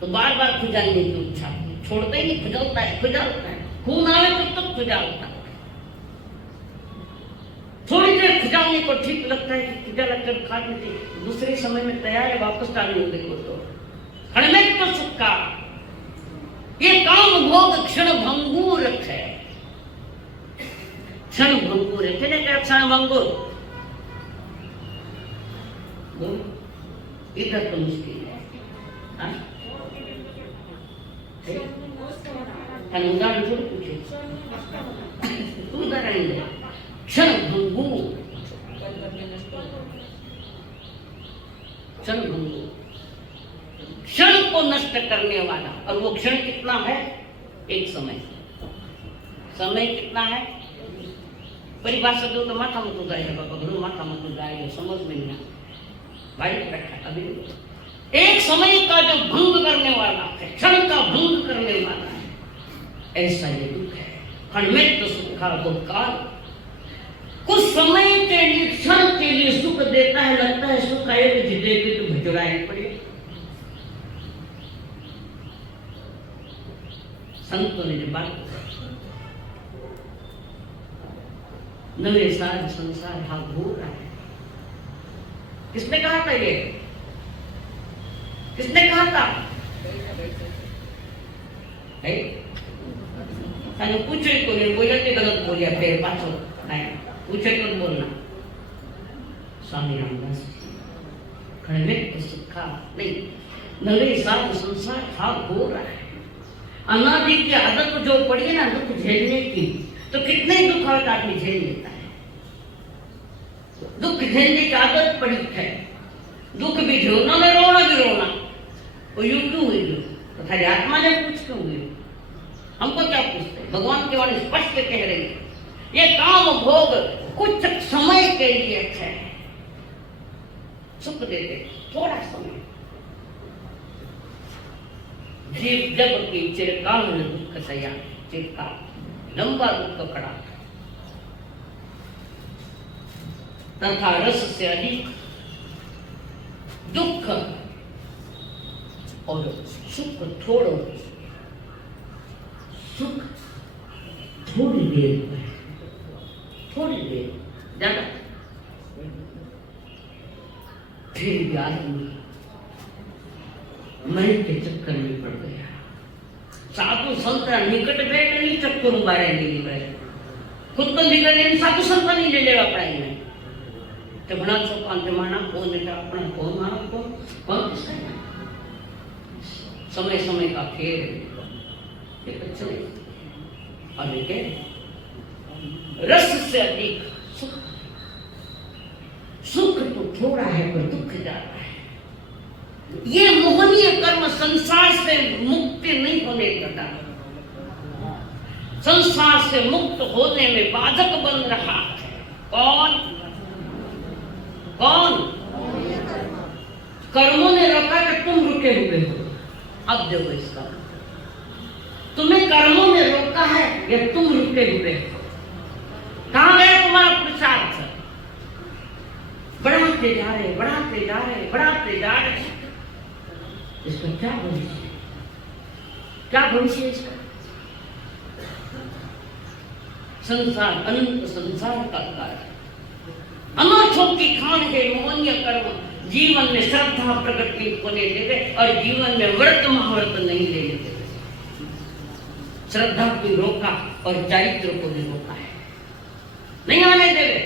तो बार बार खुजाने की इच्छा, छोड़ते ही नहीं, खुजलता है खुजलता है, खून आवे तो खुजालता है। थोड़ी देर खुजाने को ठीक लगता है कि खुजा लगकर खा लेते, दूसरे समय में तैयार है वापस डालने देखो तो खंडित तो सुखा। ये काम भोग क्षण भंगुर है, क्षण भंगुर है। क्या क्षण भंगुर? इधर तो मुश्किल है। उदाहरण थोड़ी पूछे, तू उदाहरण दे। क्षण भंगुर करने वाला। और वो क्षण कितना है? एक समय। समय कितना है? परिभाषा दो तो माथा मत उदाए बाबा, घरों माथा मत उदाए, समझ में नहीं भाई रखा अभी। एक समय का जो भंग करने वाला है, क्षण का भंग करने वाला है, ऐसा ये दुख है। खंडमित सुखा दुखकाल, कुछ समय के लिए, क्षण के लिए सुख देता है, लगता है सुख आएगा, जिदेगी तो भिजवाएगी पड़ेगी। संतों ने जो बात नवे सार संसार हा घोर है, किसने कहा था ये? किसने कहा था? पूछो को नहीं बोला कि गलत बोलिया, फिर पाछो नहीं पूछे तो बोलना। स्वामी रामदास खंडमित सुखा नहीं, नवे सार संसार हा घोर है। अनादि की आदत जो पड़ी है ना दुख झेलने की, तो कितने दुख आदमी झेल लेता है। दुख झेलने की आदत पड़ी है, दुख भी झेलना में रोना भी रोना। वो यूं क्यों हुई? तो खाली आत्मा ने पूछ क्यों हुई? हमको क्या पूछते? भगवान की वाणी स्पष्ट कह रही है, ये काम भोग कुछ समय के लिए है, सुख देते थोड़ा समय। जीव जब की चिरकाल दुख सया, चिरकाल लंबा दुख खड़ा तथा रस से अधिक दुख और सुख थोड़ो। सुख थोड़ी देर में, थोड़ी देर ज्यादा, फिर भी आदमी मन के चक्कर में पड़ गया। साधु संत निकट बैठे नहीं चक्कर बारे नहीं बैठे, खुद तो निकलने साधु संत नहीं ले लेगा पढ़ाई में। तो बना सोपान जमाना कौन बेटा अपना कौन मारा कौन समय समय का खेल है। और लेकिन रस से अधिक सुख, सुख तो थोड़ा है पर दुख ज्यादा है। ये मोहनीय कर्म संसार से मुक्ति नहीं होने देता, संसार से मुक्त होने में बाधक बन रहा है। कौन कौन? कर्मों ने रोका कि तुम रुके हुए हो। अब देखो इसका, तुम्हें कर्मों ने रोका है या तुम रुके हुए हो? कहां गया तुम्हारा पुरुषार्थ? बढ़ाते जा रहे, बढ़ाते जा रहे, बढ़ाते जा रहे। इसका क्या भविष्य? क्या भविष्य इसका? संसार अनंत संसार का कार्य, अनाथों की खान है मोहनीय कर्म। जीवन में श्रद्धा प्रकट नहीं होने देते और जीवन में व्रत महाव्रत नहीं ले लेते। श्रद्धा को रोका और चारित्र को भी रोका है, नहीं आने देवे।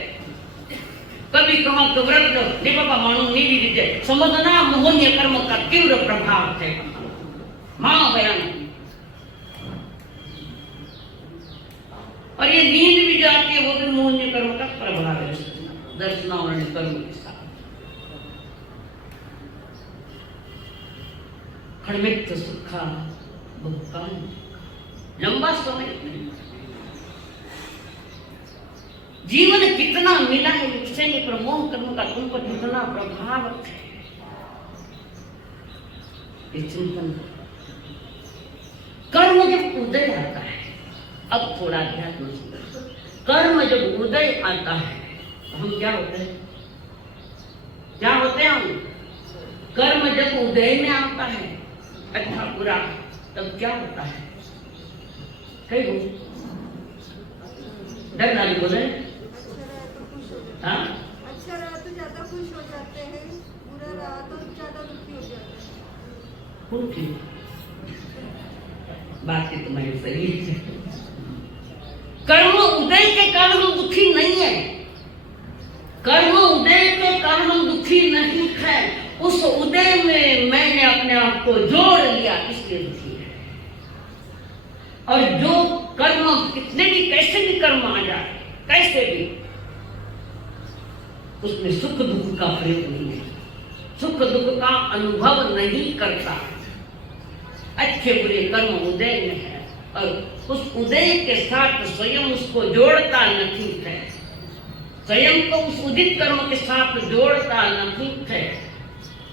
कभी कहा तो व्रत लो, नहीं बाबा मानो नहीं लीजिए, समझना मोहनीय कर्म का तीव्र प्रभाव है, महाभयानक। और ये नींद भी जाती है, वो भी मोहनीय कर्म का प्रभाव है, दर्शनावरण कर्म के साथ। खंडमित सुखा बहुकाल, लंबा समय। जीवन कितना मिला है उससे नहीं, पर मोह कर्म का तुम पर कितना प्रभाव है, ये चिंतन। कर्म जब उदय आता है, अब थोड़ा अध्यात्म सुनो। कर्म जब उदय आता है हम क्या होते हैं? क्या होते हैं हम? कर्म जब उदय में आता है, अच्छा बुरा, तब क्या होता है? कई हो डर ना बोले। हाँ, अच्छा रहा तो ज्यादा खुश हो जाते हैं, बुरा रहा तो ज्यादा दुखी हो जाते हैं। खुशी बात की तुम्हारी सही है। कर्म उदय के कारण हम दुखी नहीं है, कर्म उदय के कारण हम दुखी नहीं है। उस उदय में मैंने अपने आप को जोड़ लिया, इसलिए दुखी है। और जो कर्म कितने भी कैसे भी कर्म आ जाए, कैसे भी, उसमें सुख दुख का भेद नहीं है, सुख दुख का अनुभव नहीं करता। अच्छे बुरे कर्म उदय में है और उस उदय के साथ स्वयं उसको जोड़ता नहीं है, स्वयं को उस उदित कर्म के साथ जोड़ता नहीं है।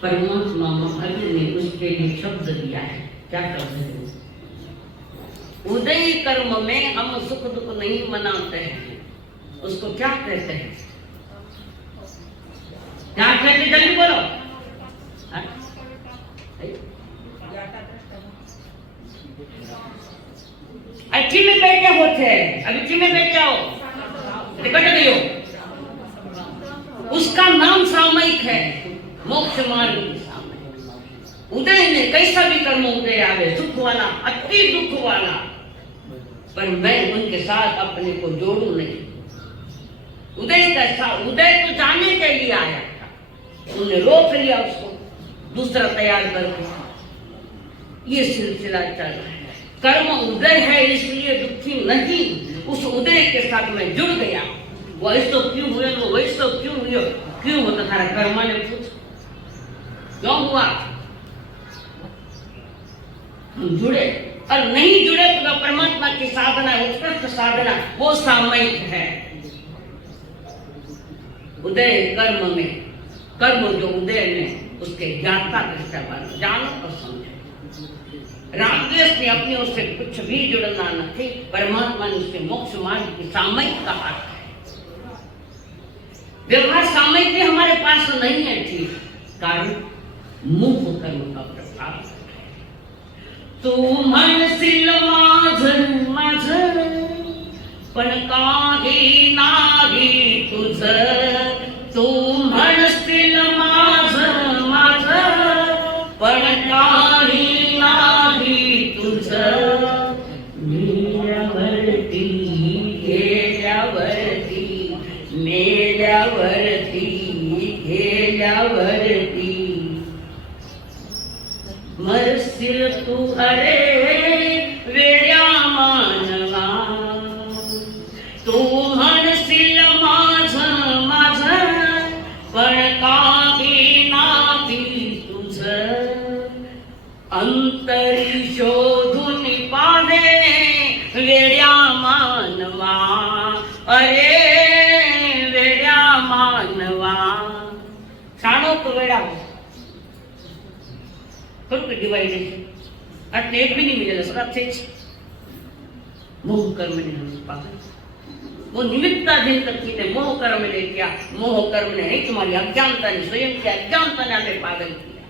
परमात्मा महावीर ने उसके लिए शब्द दिया है। क्या शब्द है? उदय कर्म में हम सुख दुख नहीं मनाते हैं, उसको क्या कहते हैं? क्या कहते? जल्दी बोलो। अच्छी में बैठे होते हैं, अभी अच्छी में बैठ जाओ, निकट गई हो। उसका नाम सामयिक है, मोक्ष मार्ग की सामयिक। उदय में कैसा भी कर्म उदय आवे, सुख वाला अति दुख वाला, पर मैं उनके साथ अपने को जोड़ू नहीं। उदय कैसा? उदय तो जाने के लिए आया था, उन्हें रोक लिया उसको, दूसरा तैयार करके। ये सिलसिला चल रहा है। कर्म उदय है इसलिए दुखी नहीं, उस उदय के साथ मैं जुड़ गया। वो ऐसा क्यों हुए, वो वैसा क्यों हुए, क्यों होता? थारा कर्मा ने पूछ क्यों हुआ? हम जुड़े, और नहीं जुड़े तो परमात्मा की साधना, उत्कृष्ट साधना, वो सामयिक है। उदय कर्म में, कर्म जो उदय में, उसके ज्ञाता दृष्टा बनो, जानो और समझो। रामदेव ने अपने उससे कुछ भी जुड़ना नहीं, परमात्मा ने उसके मोक्ष मार्ग की सामयिक कहा है। व्यवहार सामयिक भी हमारे पास नहीं है, ठीक, कारण मुख कर्म का प्रभाव। तू मनसिल माझ माझ पण काही नाही तुझ, तू मनसिल माझ माझ पण काही नाही तुझ, मेल्यावरती गेल्यावरती, मेल्यावरती गेल्यावरती मरशील तू अरे वेड्या मानवा, तू म्हणशील माझ माझ पण काही नाही तुझ, अंतरी शोधून पाहे वेड्या मानवा, अरे वेड्या मानवा। शाणो तो वेड़ा हो, करो कि डिवाइडेशन अट एक भी नहीं मिलेगा, सब अच्छे मोह कर्म ने हमें पागल, वो निमित्ताधीन तत्व ने मोह कर्म ने किया, मोह कर्म ने नहीं, तुम्हारी अज्ञानता ने, स्वयं की अज्ञानता ने हमें पागल किया।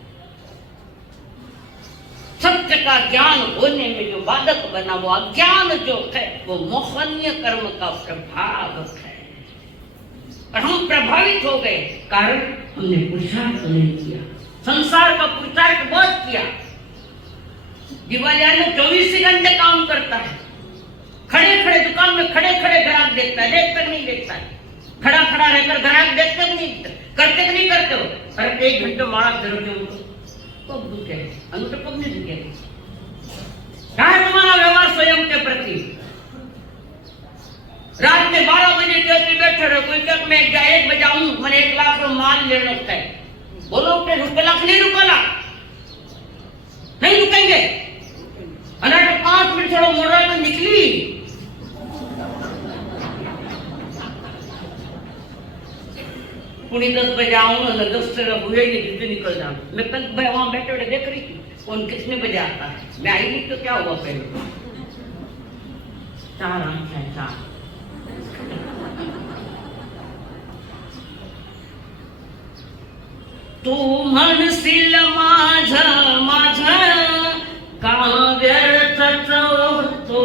सत्य का ज्ञान होने में जो बाधक बना, वो अज्ञान जो है, वो मोहनीय कर्म का प्रभाव है, और हम प्रभावित हो गए, कारण हमने पुरुषार्थ नहीं किया। संसार का पुरुषार्थ बहुत किया। दिवालिया में 24 घंटे काम करता है, खड़े खड़े दुकान में खड़े खड़े ग्राहक देखता है, देख कर नहीं देखता है, खड़ा खड़ा रहकर ग्राहक देखते भी नहीं, करते कि नहीं करते हो? अरे 1 घंटे मारा जरूर कब दुखे, अनुट कब नहीं दुखे? क्या है तुम्हारा व्यवहार स्वयं के प्रति? रात में 12 बजे कहते बैठे रहो, कोई तक मैं 1 बजे आऊं, मैंने 1 लाख रो माल लेना है, बोलो के ₹1 लाख नहीं रुकला, नहीं रुकेंगे। अरे 5 मिनट छोड़ो, मोड़ा में निकली, पुणी 10 बजे आऊंगा, 10 से हुए ही नहीं, निकल जाऊं। मैं कल वहां बैठे बैठे देख रही थी कौन कितने बजे आता है, मैं आई नहीं तो क्या हुआ? पहले 4 आंख है, 4। तू म्हणशील माझ माझ का व्यर्थच होतो,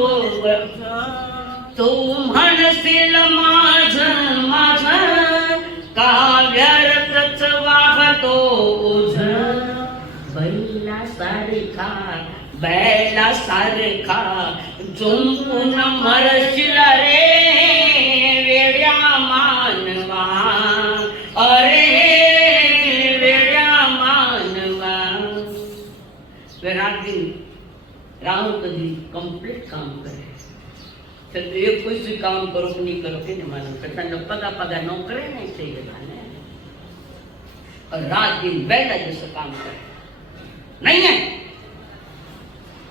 तू म्हणशील माझ माझ का व्यर्थच वाहतो ओझ, बैला सारखा बैला सारखा झुंपून मरशील रे वेड्या मानवा, अरे वेड्या मानवा। रात दिन राहु कभी कंप्लीट काम करे, चल एक कोई सी काम करो कि नहीं करो कि नहीं मालूम, करता पगा पगा नौकरे नहीं चाहिए भाने, और रात दिन बैठा जैसे काम करे नहीं है।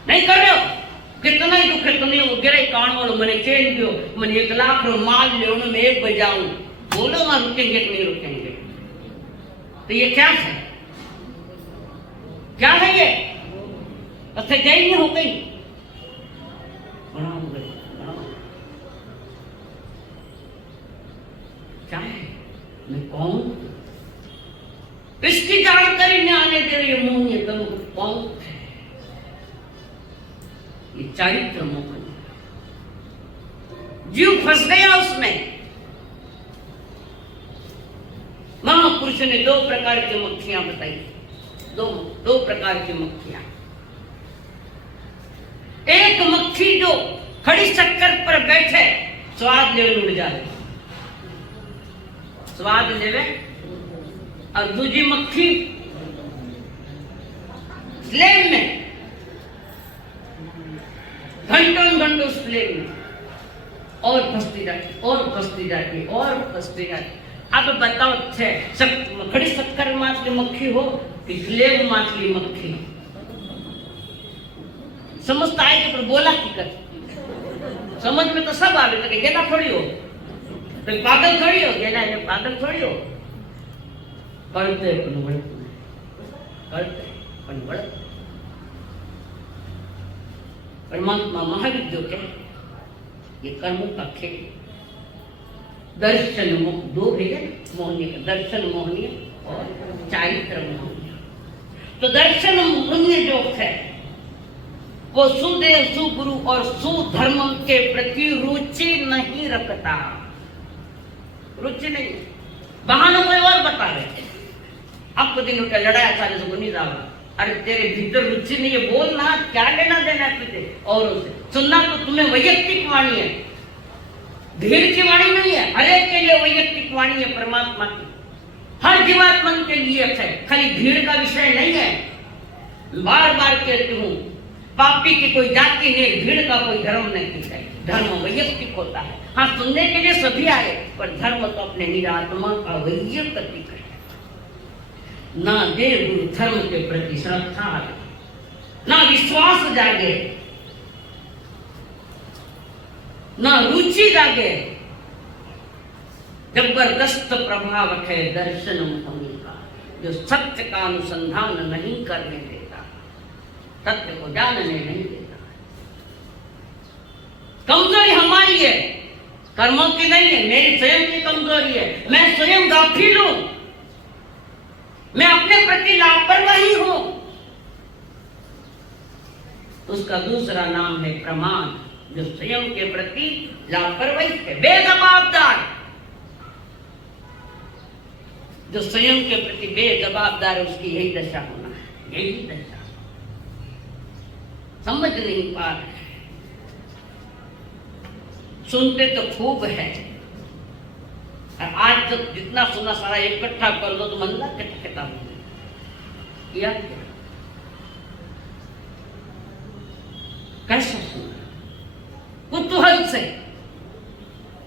नहीं कर रहे हो, कितना ही दुख है तुम्हें वो गिरे कान वालों मैंने चेन दियो, मैंने 1 लाख रो माल ले उन्हें मैं 1 बजाऊं, बोलो वहां रुकेंगे कि नहीं रुकेंगे? तो ये क्या है? क्या है ये? अच्छे जय नहीं हो गई, क्या है? मैं कौन? इसकी जानकारी नहीं आने दे रही है मोहनी तुम कौन है? ये चारित्र मोहन, जीव फंस गया उसमें। महापुरुष ने 2 प्रकार की मक्खियां बताई, दो प्रकार की मक्खियां। एक मक्खी जो खड़ी शक्कर पर बैठे स्वाद लेवे उड़ जाए, स्वाद लेवे, और दूसरी मक्खी स्लेम में घंटों घंटों स्लेम में और फंसती जाती और फंसती जाती और फंसती जाती। अब बताओ खड़ी शक्कर मछली मक्खी हो कि स्लेम मछली मक्खी? समझता है कि बोला की कर, समझ में तो सब आवे, तो गेना थोड़ी हो, तो पागल थोड़ी हो, गेना है पागल थोड़ी हो। करते परमात्मा महावीर जो के ये कर्मों का खेल, दर्शन मोह 2 भेजे मोहनीय, दर्शन मोहनीय और चारित्र मोहनीय। तो दर्शन मोहनीय जो है वो सुदेव सुगुरु और सुधर्म के प्रति रुचि नहीं रखता, रुचि नहीं, बहानों कोई और बता रहे। आपको दिन उठा लड़ाया सारे से नहीं जाओ, अरे तेरे भीतर रुचि नहीं है, बोलना क्या लेना देना तुझे औरों से, सुनना तो तुम्हें वैयक्तिक वाणी है, भीड़ की वाणी नहीं है, हर एक के लिए वैयक्तिक वाणी है परमात्मा की, हर जीवात्मा के लिए है, खाली भीड़ का विषय नहीं है। बार बार कहती हूँ, पापी की कोई जाति नहीं, भीड़ का कोई धर्म नहीं है, धर्म वैयक्तिक होता है। हाँ, सुनने के लिए सभी आए, पर धर्म तो अपने निरात्मा का वैयक्तिक है। ना देव गुरु धर्म के प्रति श्रद्धा, ना विश्वास जागे, ना रुचि जागे, जबरदस्त प्रभाव है दर्शन मुनि का, जो सत्य का अनुसंधान नहीं करने देता, सत्य को जानने नहीं देता। कमजोरी हमारी है, कर्मों की नहीं है, मेरी स्वयं की कमजोरी है। मैं स्वयं गाफिल हूं, मैं अपने प्रति लापरवाही हूं, उसका दूसरा नाम है प्रमाद, जो स्वयं के प्रति लापरवाही है, बेजवाबदार, जो स्वयं के प्रति बेजवाबदार है, उसकी यही दशा होना है, यही दशा। समझ नहीं पा रहे, सुनते तो खूब है, और आज तक जितना सुना सारा इकट्ठा कर लो तो मन लग किताब किया क्या? कैसे सुना? कुतूहल से,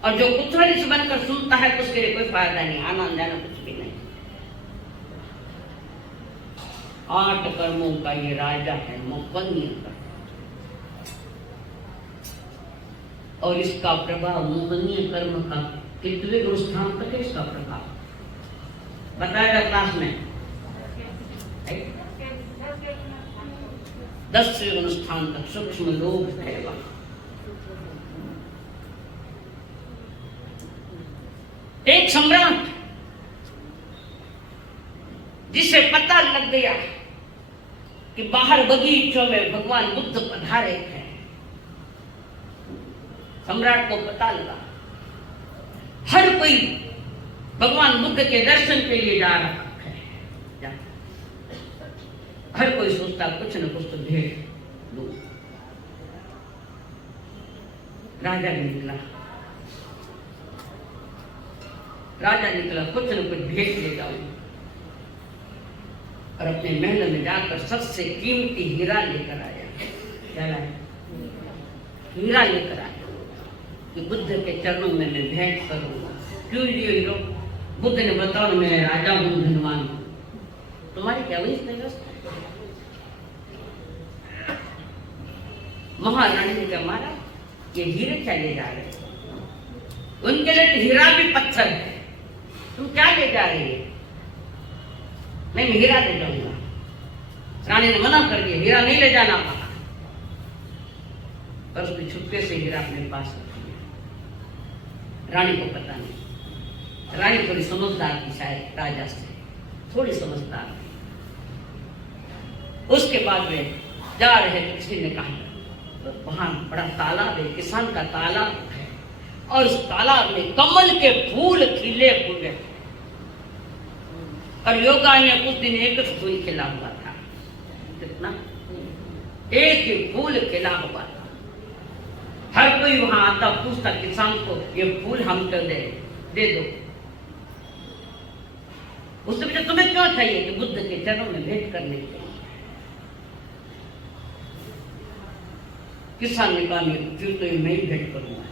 और जो कुतूहल से बनकर सुनता है तो उसके लिए कोई फायदा नहीं, आनंद लेना कुछ भी नहीं। 8 कर्मों का ये राजा है, मोहनीय कर्म, और इसका प्रभाव मोहनीय कर्म का कितने अनुष्ठान तक है इसका प्रभाव बताएगा क्लास में? 10 अनुष्ठान तक सूक्ष्म लोग है। एक सम्राट जिसे पता लग गया कि बाहर बगीचों में भगवान बुद्ध पधारे हैं, सम्राट को पता लगा हर कोई भगवान बुद्ध के दर्शन के लिए जा रहा है, हर कोई सोचता कुछ न कुछ तो भेंट दो। राजा निकला, कुछ न कुछ भेंट ले जाओ, और अपने महल में जाकर सबसे कीमती हीरा लेकर आया। क्या लाया? हीरा लेकर आया कि बुद्ध के चरणों में मैं भेंट करूंगा। क्यों हीरो? बुद्ध ने बताओ मैं राजा हूं, धनवान हूं, तुम्हारी क्या वही नहीं? महारानी ने कहा महाराज ये हीरे क्या ले जा रहे हो? उनके लिए तो हीरा भी पत्थर है, तुम क्या ले जा रही है? नहीं, मैं हीरा ले जाऊंगा। रानी ने मना कर दिया, हीरा नहीं ले जाना पाता। पर उसने छुपके से हीरा अपने पास रख लिया। रानी को पता नहीं। रानी थोड़ी समझदार थी, शायद राजा से थोड़ी समझदार थी। उसके बाद में जा रहे थे, किसी ने कहा वहां बड़ा तालाब है, किसान का तालाब है, और उस तालाब में कमल के फूल खिले हुए। और योगा ने कुछ दिन एक फूल खिला हुआ था, कितना एक ही फूल खिला हुआ था। हर कोई वहां आता, पूछता किसान को ये फूल हमको दे दो। उसने पूछा तुम्हें क्यों चाहिए? कि बुद्ध के चरणों में भेंट करने के लिए। किसान ने कहा फिर तो मैं ही भेंट करूंगा,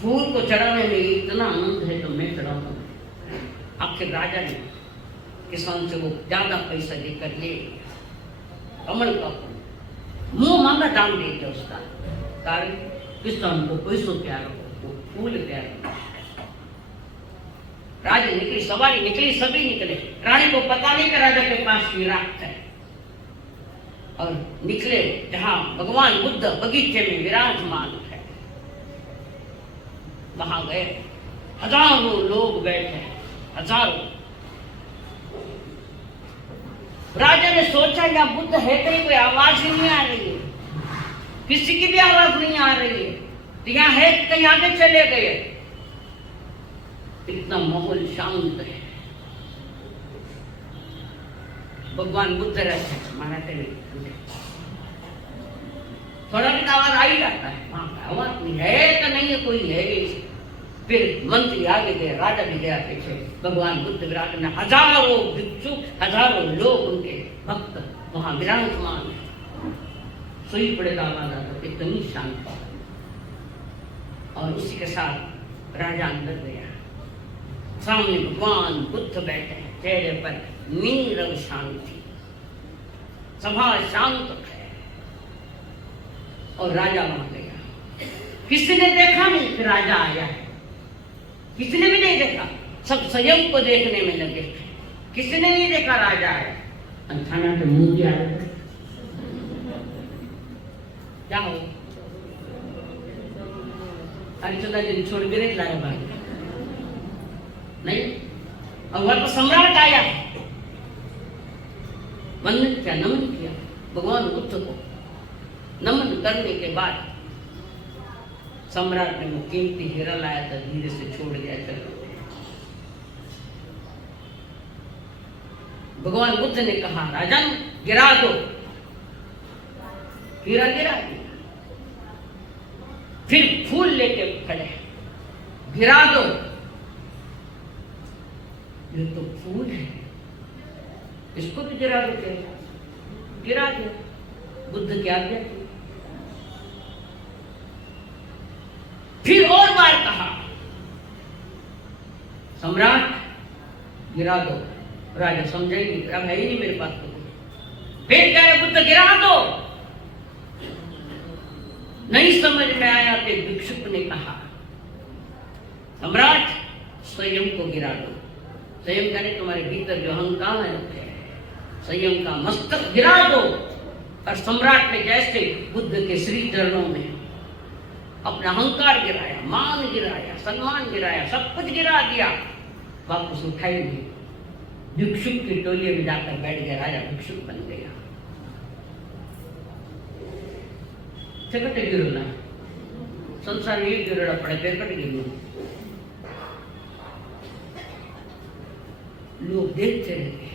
फूल को चढ़ाने में इतना आनंद है तो मैं चढ़ाऊंगा। आखिर राजा ने किसान से वो ज्यादा पैसा देकर ले कमल का फूल, मुंह मांगा दाम दे दिया उसका। कारण किसान को पैसों प्यार हो, वो फूल प्यार। राजा निकली, सवारी निकली, सभी निकले। रानी को पता नहीं कि राजा के पास हीरा है। और निकले जहां भगवान बुद्ध बगीचे में विराजमान है, वहां गए। हजारों लोग बैठे, हजारों। राजा ने सोचा यहाँ बुद्ध है, कहीं कोई आवाज ही नहीं आ रही है, किसी की भी आवाज नहीं आ रही है, तो यहाँ है कहीं आगे चले गए। इतना माहौल शांत है। भगवान बुद्ध रहते हैं, महाराज थोड़ा भी आवाज आ ही जाता है, वहां आवाज नहीं है तो नहीं है, कोई है। फिर मंत्री आगे गए, राजा भी गया पीछे। भगवान बुद्ध विराज में, हजारों भिक्षु, हजारों लोग उनके भक्त वहां विराजमान है। सोई पड़े आवाज आता, इतनी शांत। और उसी के साथ राजा अंदर गया। सामने भगवान बुद्ध बैठे, चेहरे पर नीरव शांति, सभा शांत है। और राजा वहां गया। किसी ने देखा नहीं कि राजा आया है, किसी ने भी नहीं देखा। सब स्वयं को देखने में लगे, किसी ने नहीं देखा राजा आया। अनखाना के मुंह क्या क्या हो? अरे 14 दिन छोड़ के नहीं लाया भाई, नहीं। और वह तो सम्राट आया, वंदन किया, नमन किया भगवान बुद्ध को। नमन करने के बाद सम्राट ने वो कीमती हीरा लाया था, धीरे से छोड़ दिया। चलो, भगवान बुद्ध ने कहा राजन गिरा दो। हीरा गिरा दिया। फिर फूल लेके खड़े, गिरा दो। ये तो फूल है, इसको भी गिरा दो। गिरा दिया। बुद्ध क्या आज्ञा। फिर और बार कहा सम्राट गिरा दो। राजा समझे नहीं, अब है ही नहीं मेरे पास तो। फिर कह रहे बुद्ध गिरा दो। नहीं समझ में आया तो भिक्षुक ने कहा सम्राट स्वयं को गिरा दो। स्वयं कहने तुम्हारे भीतर जो अहंकार है, स्वयं का मस्तक गिरा दो। और सम्राट ने जैसे बुद्ध के श्री चरणों में अपना अहंकार गिराया, मान गिराया, सम्मान गिराया, सब कुछ गिरा दिया, वापस उठाई नहीं। भिक्षुक की टोली में जाकर बैठ गया। राजा भिक्षुक बन गया। चकटे गिरो ना, संसार में गिरना पड़े, बेकट गिरो। लोग देखते रहते हैं।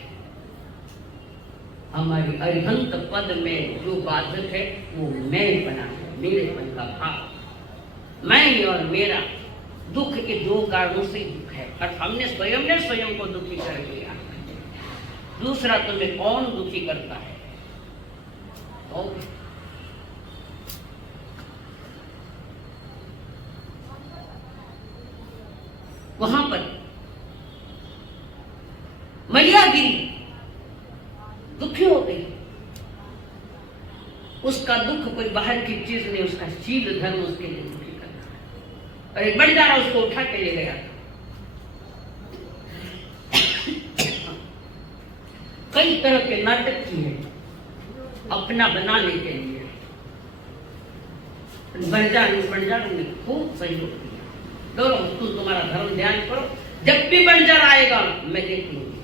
हमारी अरिहंत पद में जो बाधक है वो मैं बना है, मेरे मन का भाव, मैं और मेरा। दुख के दो कारणों से दुख है, और हमने स्वयं को दुखी कर दिया। दूसरा तुम्हें कौन दुखी करता है? और वहां पर मैया गिरी, दुखी हो गई। उसका दुख कोई बाहर की चीज नहीं, उसका शील धर्म उसके लिए दुखी कर रहा है। और एक बंजारा उसको उठा के ले गया। कई तरह के नाटक किए अपना बनाने के लिए। बंजारों ने खूब सहयोग किया। दोनों तुम तुम्हारा धर्म ध्यान करो, जब भी बंजार आएगा मैं देख लूंगी।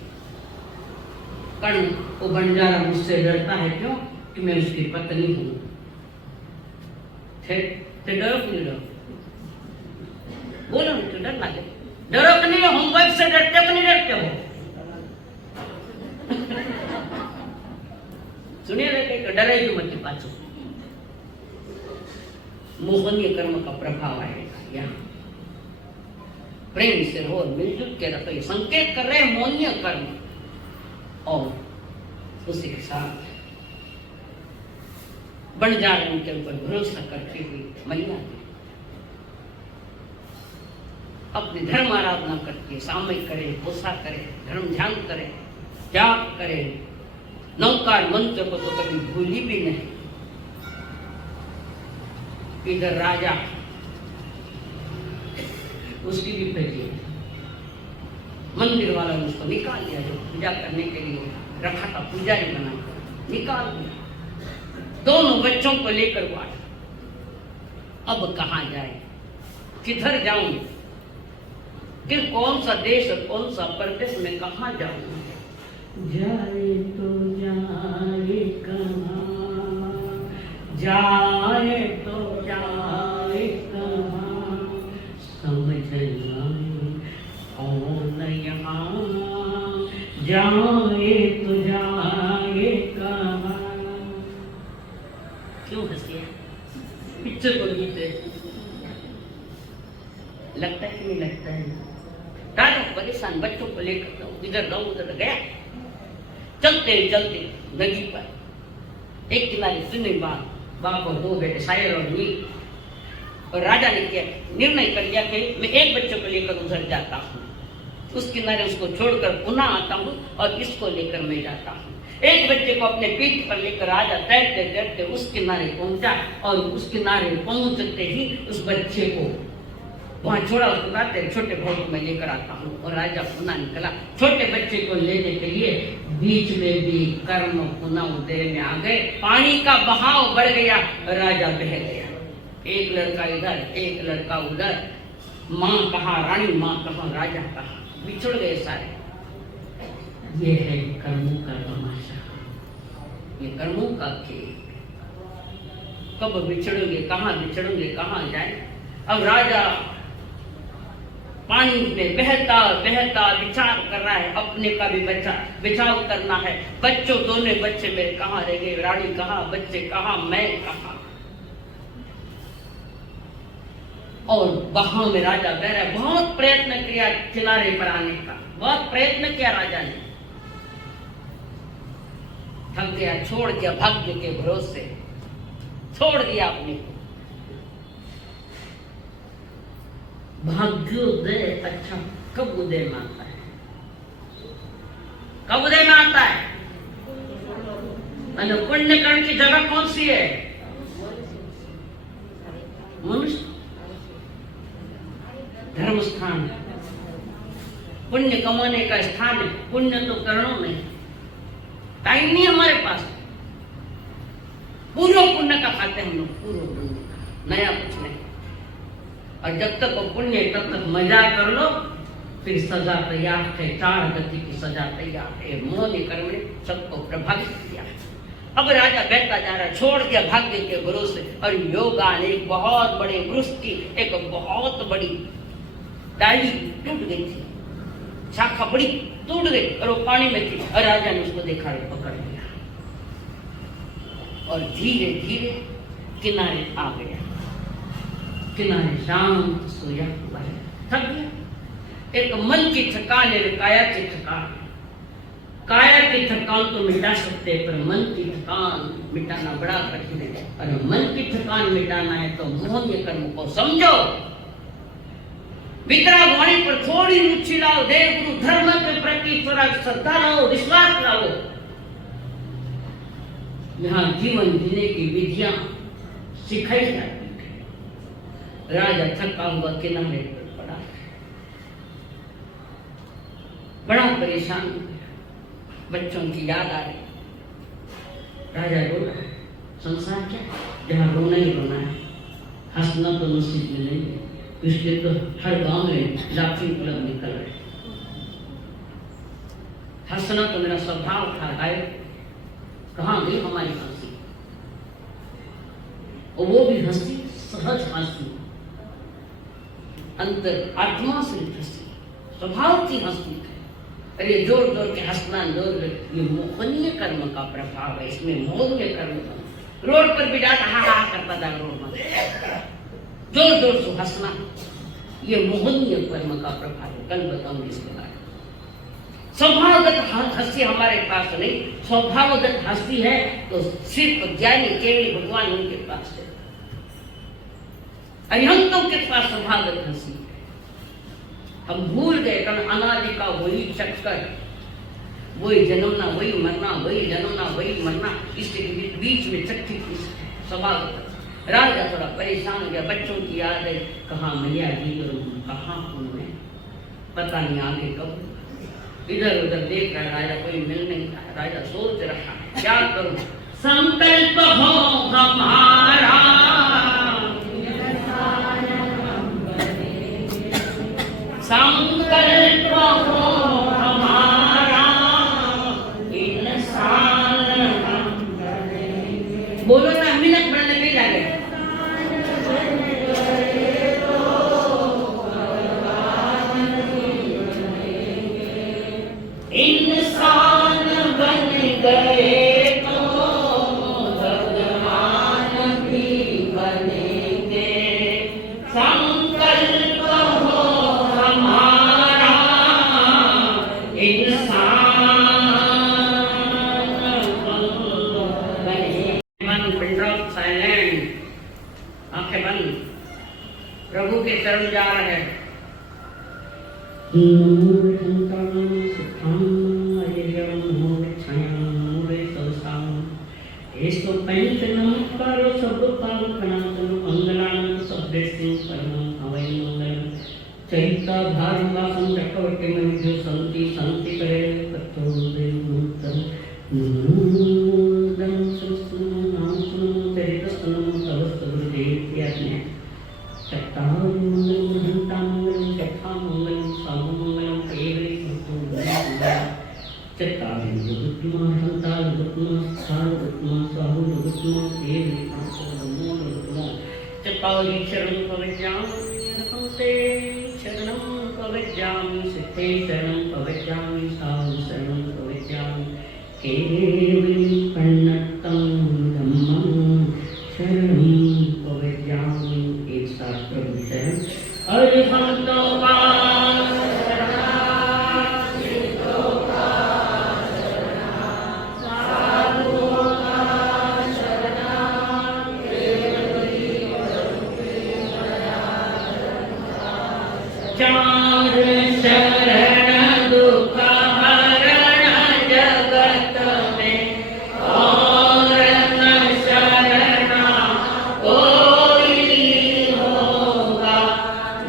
कारण वो बंजारा मुझसे डरता है, क्यों? कि मैं उसकी पत्नी हूं। डरो क्यों? डरो बोलो, तो डर लगे। डरो कि नहीं? हम वाइफ से डरते हो नहीं डरते हो? सुनिए रे, डरे क्यों मत पाचो। मोहनीय कर्म का प्रभाव आएगा यहाँ। प्रेम से हो, मिलजुल के रखो, संकेत कर रहे मोहनीय कर्म। और उसी के साथ बंजारों के ऊपर भरोसा करती हुई महिला अपनी धर्म आराधना करती है। सामयिक करे, पूसा करे, धर्म ध्यान करे, जाप करे, नौकार मंत्र को तो कभी भूली भी नहीं। इधर राजा उसकी भी फैली, मंदिर वाला ने उसको निकाल दिया, जो पूजा करने के लिए रखा था पुजारी बनाकर निकाल दिया। दोनों बच्चों को लेकर वो आया। अब कहाँ जाए, किधर जाऊं, कि कौन सा देश और कौन सा प्रदेश में कहाँ जाऊं? जाए तो जाए कहाँ, जाए तो जाए कहाँ, समझ आए कौन यहाँ, जाए तो जाए कहाँ। क्यों हंसी? पिक्चर को गीते लगता है कि नहीं लगता है? राजा परेशान बच्चों को लेकर इधर गाँव उधर गया। चलते चलते नदी पर एक किनारे सुने बाप और दो बेटे शायर और नील। और राजा ने क्या निर्णय कर लिया कि मैं एक बच्चे को लेकर उधर जाता हूँ, उस किनारे उसको छोड़कर पुनः आता हूँ और इसको लेकर मैं जाता हूँ। एक बच्चे को अपने पीठ पर लेकर राजा तैरते तैरते उस किनारे पहुंचा और उस किनारे पहुंचते ही उस बच्चे को वहां छोड़ा। उसको कहते छोटे भाई को मैं लेकर आता हूँ। और राजा पुनः निकला छोटे बच्चे को लेने के लिए। बीच में भी कर्म पुनः उदय में आ गए, पानी का बहाव बढ़ गया, राजा बह गया। एक लड़का इधर, एक लड़का उधर, माँ कहाँ रानी, माँ कहाँ राजा कहाँ, बिछड़ गए सारे। ये है कर्मों का तमाशा, ये कर्मों का खेल। कब बिछड़ोगे, कहाँ बिछड़ोगे, कहाँ जाए। अब राजा पानी में बहता बहता विचार कर रहा है, अपने का भी बचाव करना है। बच्चों दोनों बच्चे मेरे कहाँ रह गए, रानी कहाँ, बच्चे कहाँ, मैं कहाँ। और बहाव में राजा बह रहा है। बहुत प्रयत्न किया किनारे पर आने का, बहुत प्रयत्न किया राजा ने, थक गया, छोड़ दिया भाग्य के भरोसे, छोड़ दिया अपने को। भाग्योदय अच्छा कब उदय में आता है, कब उदय में आता है? पुण्य कर्ण की जगह कौन सी है? मनुष्य धर्म स्थान, पुण्य कमाने का स्थान है। पुण्य तो कर्णों में, टाइम नहीं हमारे पास। पूर्व पुण्य का खाते हम लोग, पूर्व पुण्य का, नया कुछ नहीं। और जब तक वो पुण्य तब तक मजा कर लो, फिर सजा तैयार है, 4 गति की सजा तैयार है। मोह ने कर्म ने सबको प्रभावित किया। अब राजा बैठता जा रहा, छोड़ दिया भाग्य के भरोसे। और योगा ने एक बहुत बड़े वृक्ष की एक बहुत बड़ी डाली टूट गई थी, शाखा बड़ी टूट गई और वो पानी में थी। और राजा ने उसको देखा, पकड़ लिया और धीरे धीरे किनारे आ गया। किनारे शांत सोया हुआ है, थक गया। एक मन की थकान है, काया की थकान। काया की थकान तो मिटा सकते हैं, पर मन की थकान मिटाना बड़ा कठिन है। और मन की थकान मिटाना है तो मोहनीय कर्म को समझो, वितराग वाणी पर थोड़ी रुचि लाओ, देव गुरु धर्म के प्रति थोड़ा श्रद्धा लाओ, विश्वास लाओ। यहाँ जीवन जीने की विधियां सिखाई जाती है। राजा थका हुआ किनारे पर पड़ा, बड़ा परेशान हो गया, बच्चों की याद आ रही। राजा रो रहा है, संसार क्या जहाँ रोना ही रोना है, हंसना तो नसीब में नहीं है। इसलिए तो हर गांव में लाफिंग क्लब निकल रहे। हंसना तो मेरा स्वभाव था, गायब कहाँ गई हमारी हंसी? और वो भी हंसी सहज हंसी, अंतर आत्मा से हंसी, स्वभाव की हंसी है। अरे जोर जोर के हंसना, जोर ये मोहनीय कर्म का प्रभाव है, इसमें मोहनीय कर्म का। रोड पर भी जाता हा हा करता था, रोड में जोर जोर से हंसना, ये मोहनीय कर्म का प्रभाव है। कल बताऊंगी इसके बारे में। स्वभावगत हंसी हमारे पास नहीं, स्वभावगत हंसी है तो सिर्फ ज्ञानी केवल भगवान उनके पास है। अरिहंतों के पास स्वभावगत हंसी है। हम भूल गए कल अनादि का वही चक्कर, वही जन्मना वही मरना, वही जन्मना वही मरना, इसके बीच में चक्की स्वभावगत। राजा थोड़ा परेशान हो गया, बच्चों की याद है, कहाँ मैया जी और कहाँ उन्होंने पता नहीं आगे कब। इधर उधर देख रहा राजा, कोई मिल नहीं रहा। राजा सोच रहा क्या करूं, संकल्प हो हमारा, संकल्प हो हमारा, इंसान हम बनेंगे। बोलो ना, मिनट बनने नहीं लगे। इंसान बन गए तो भगवान भी बनेंगे। संकल्प हो हमारा, इंसान बनेंगे। पिन ड्रॉप साइलेंट, आंखें बंद, प्रभु के चरण जा रहे हैं। चैता भारवासं चक्रवर्ती में जो संति संति करे तत्व देवोत्तम नूदं सुसुनं नामसुनं चरितस्तनं तवस्तुदेव याज्ञे चक्तावं मंगलं घंटामंगलं चक्खामंगलं सामंगलं केवली संतोषं चक्तावं युगत्मा हंता युगत्मा सारुगत्मा साहुगत्मा केवली संतोषं चक्तावं शरणं पवज्यामि हंते शरणं पवज्यामि सिद्धे शरणं पवज्यामि साधु शरणं पवज्यामि केवलं पन्नतं धम्मं शरणं पवज्यामि। एक साथ प्रभु शरण। अरिहंतो का चार शरण दुख हरण जगत में, और न शरण कोई होगा।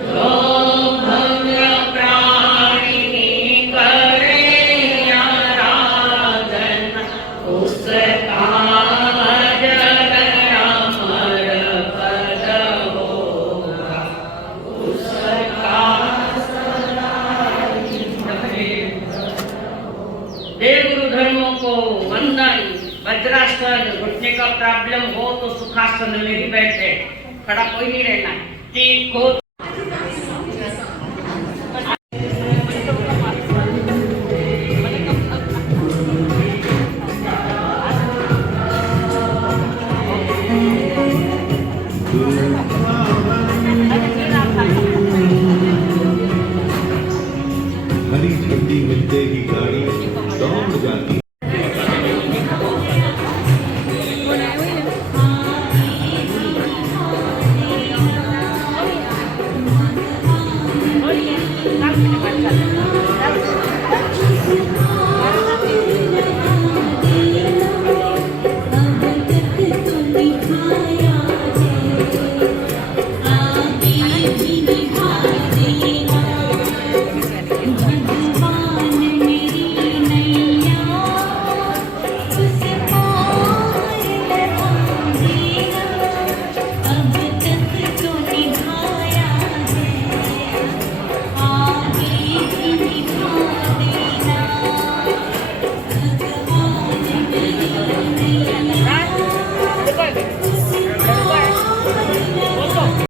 जो भद्र प्राणी करे आराधन, उसका जग अमर पद होगा। देव गुरु धर्मों को वंदन। वज्रासन, घुटने का प्रॉब्लम हो तो सुखासन में ही बैठे, खड़ा कोई नहीं रहना। ठीक हो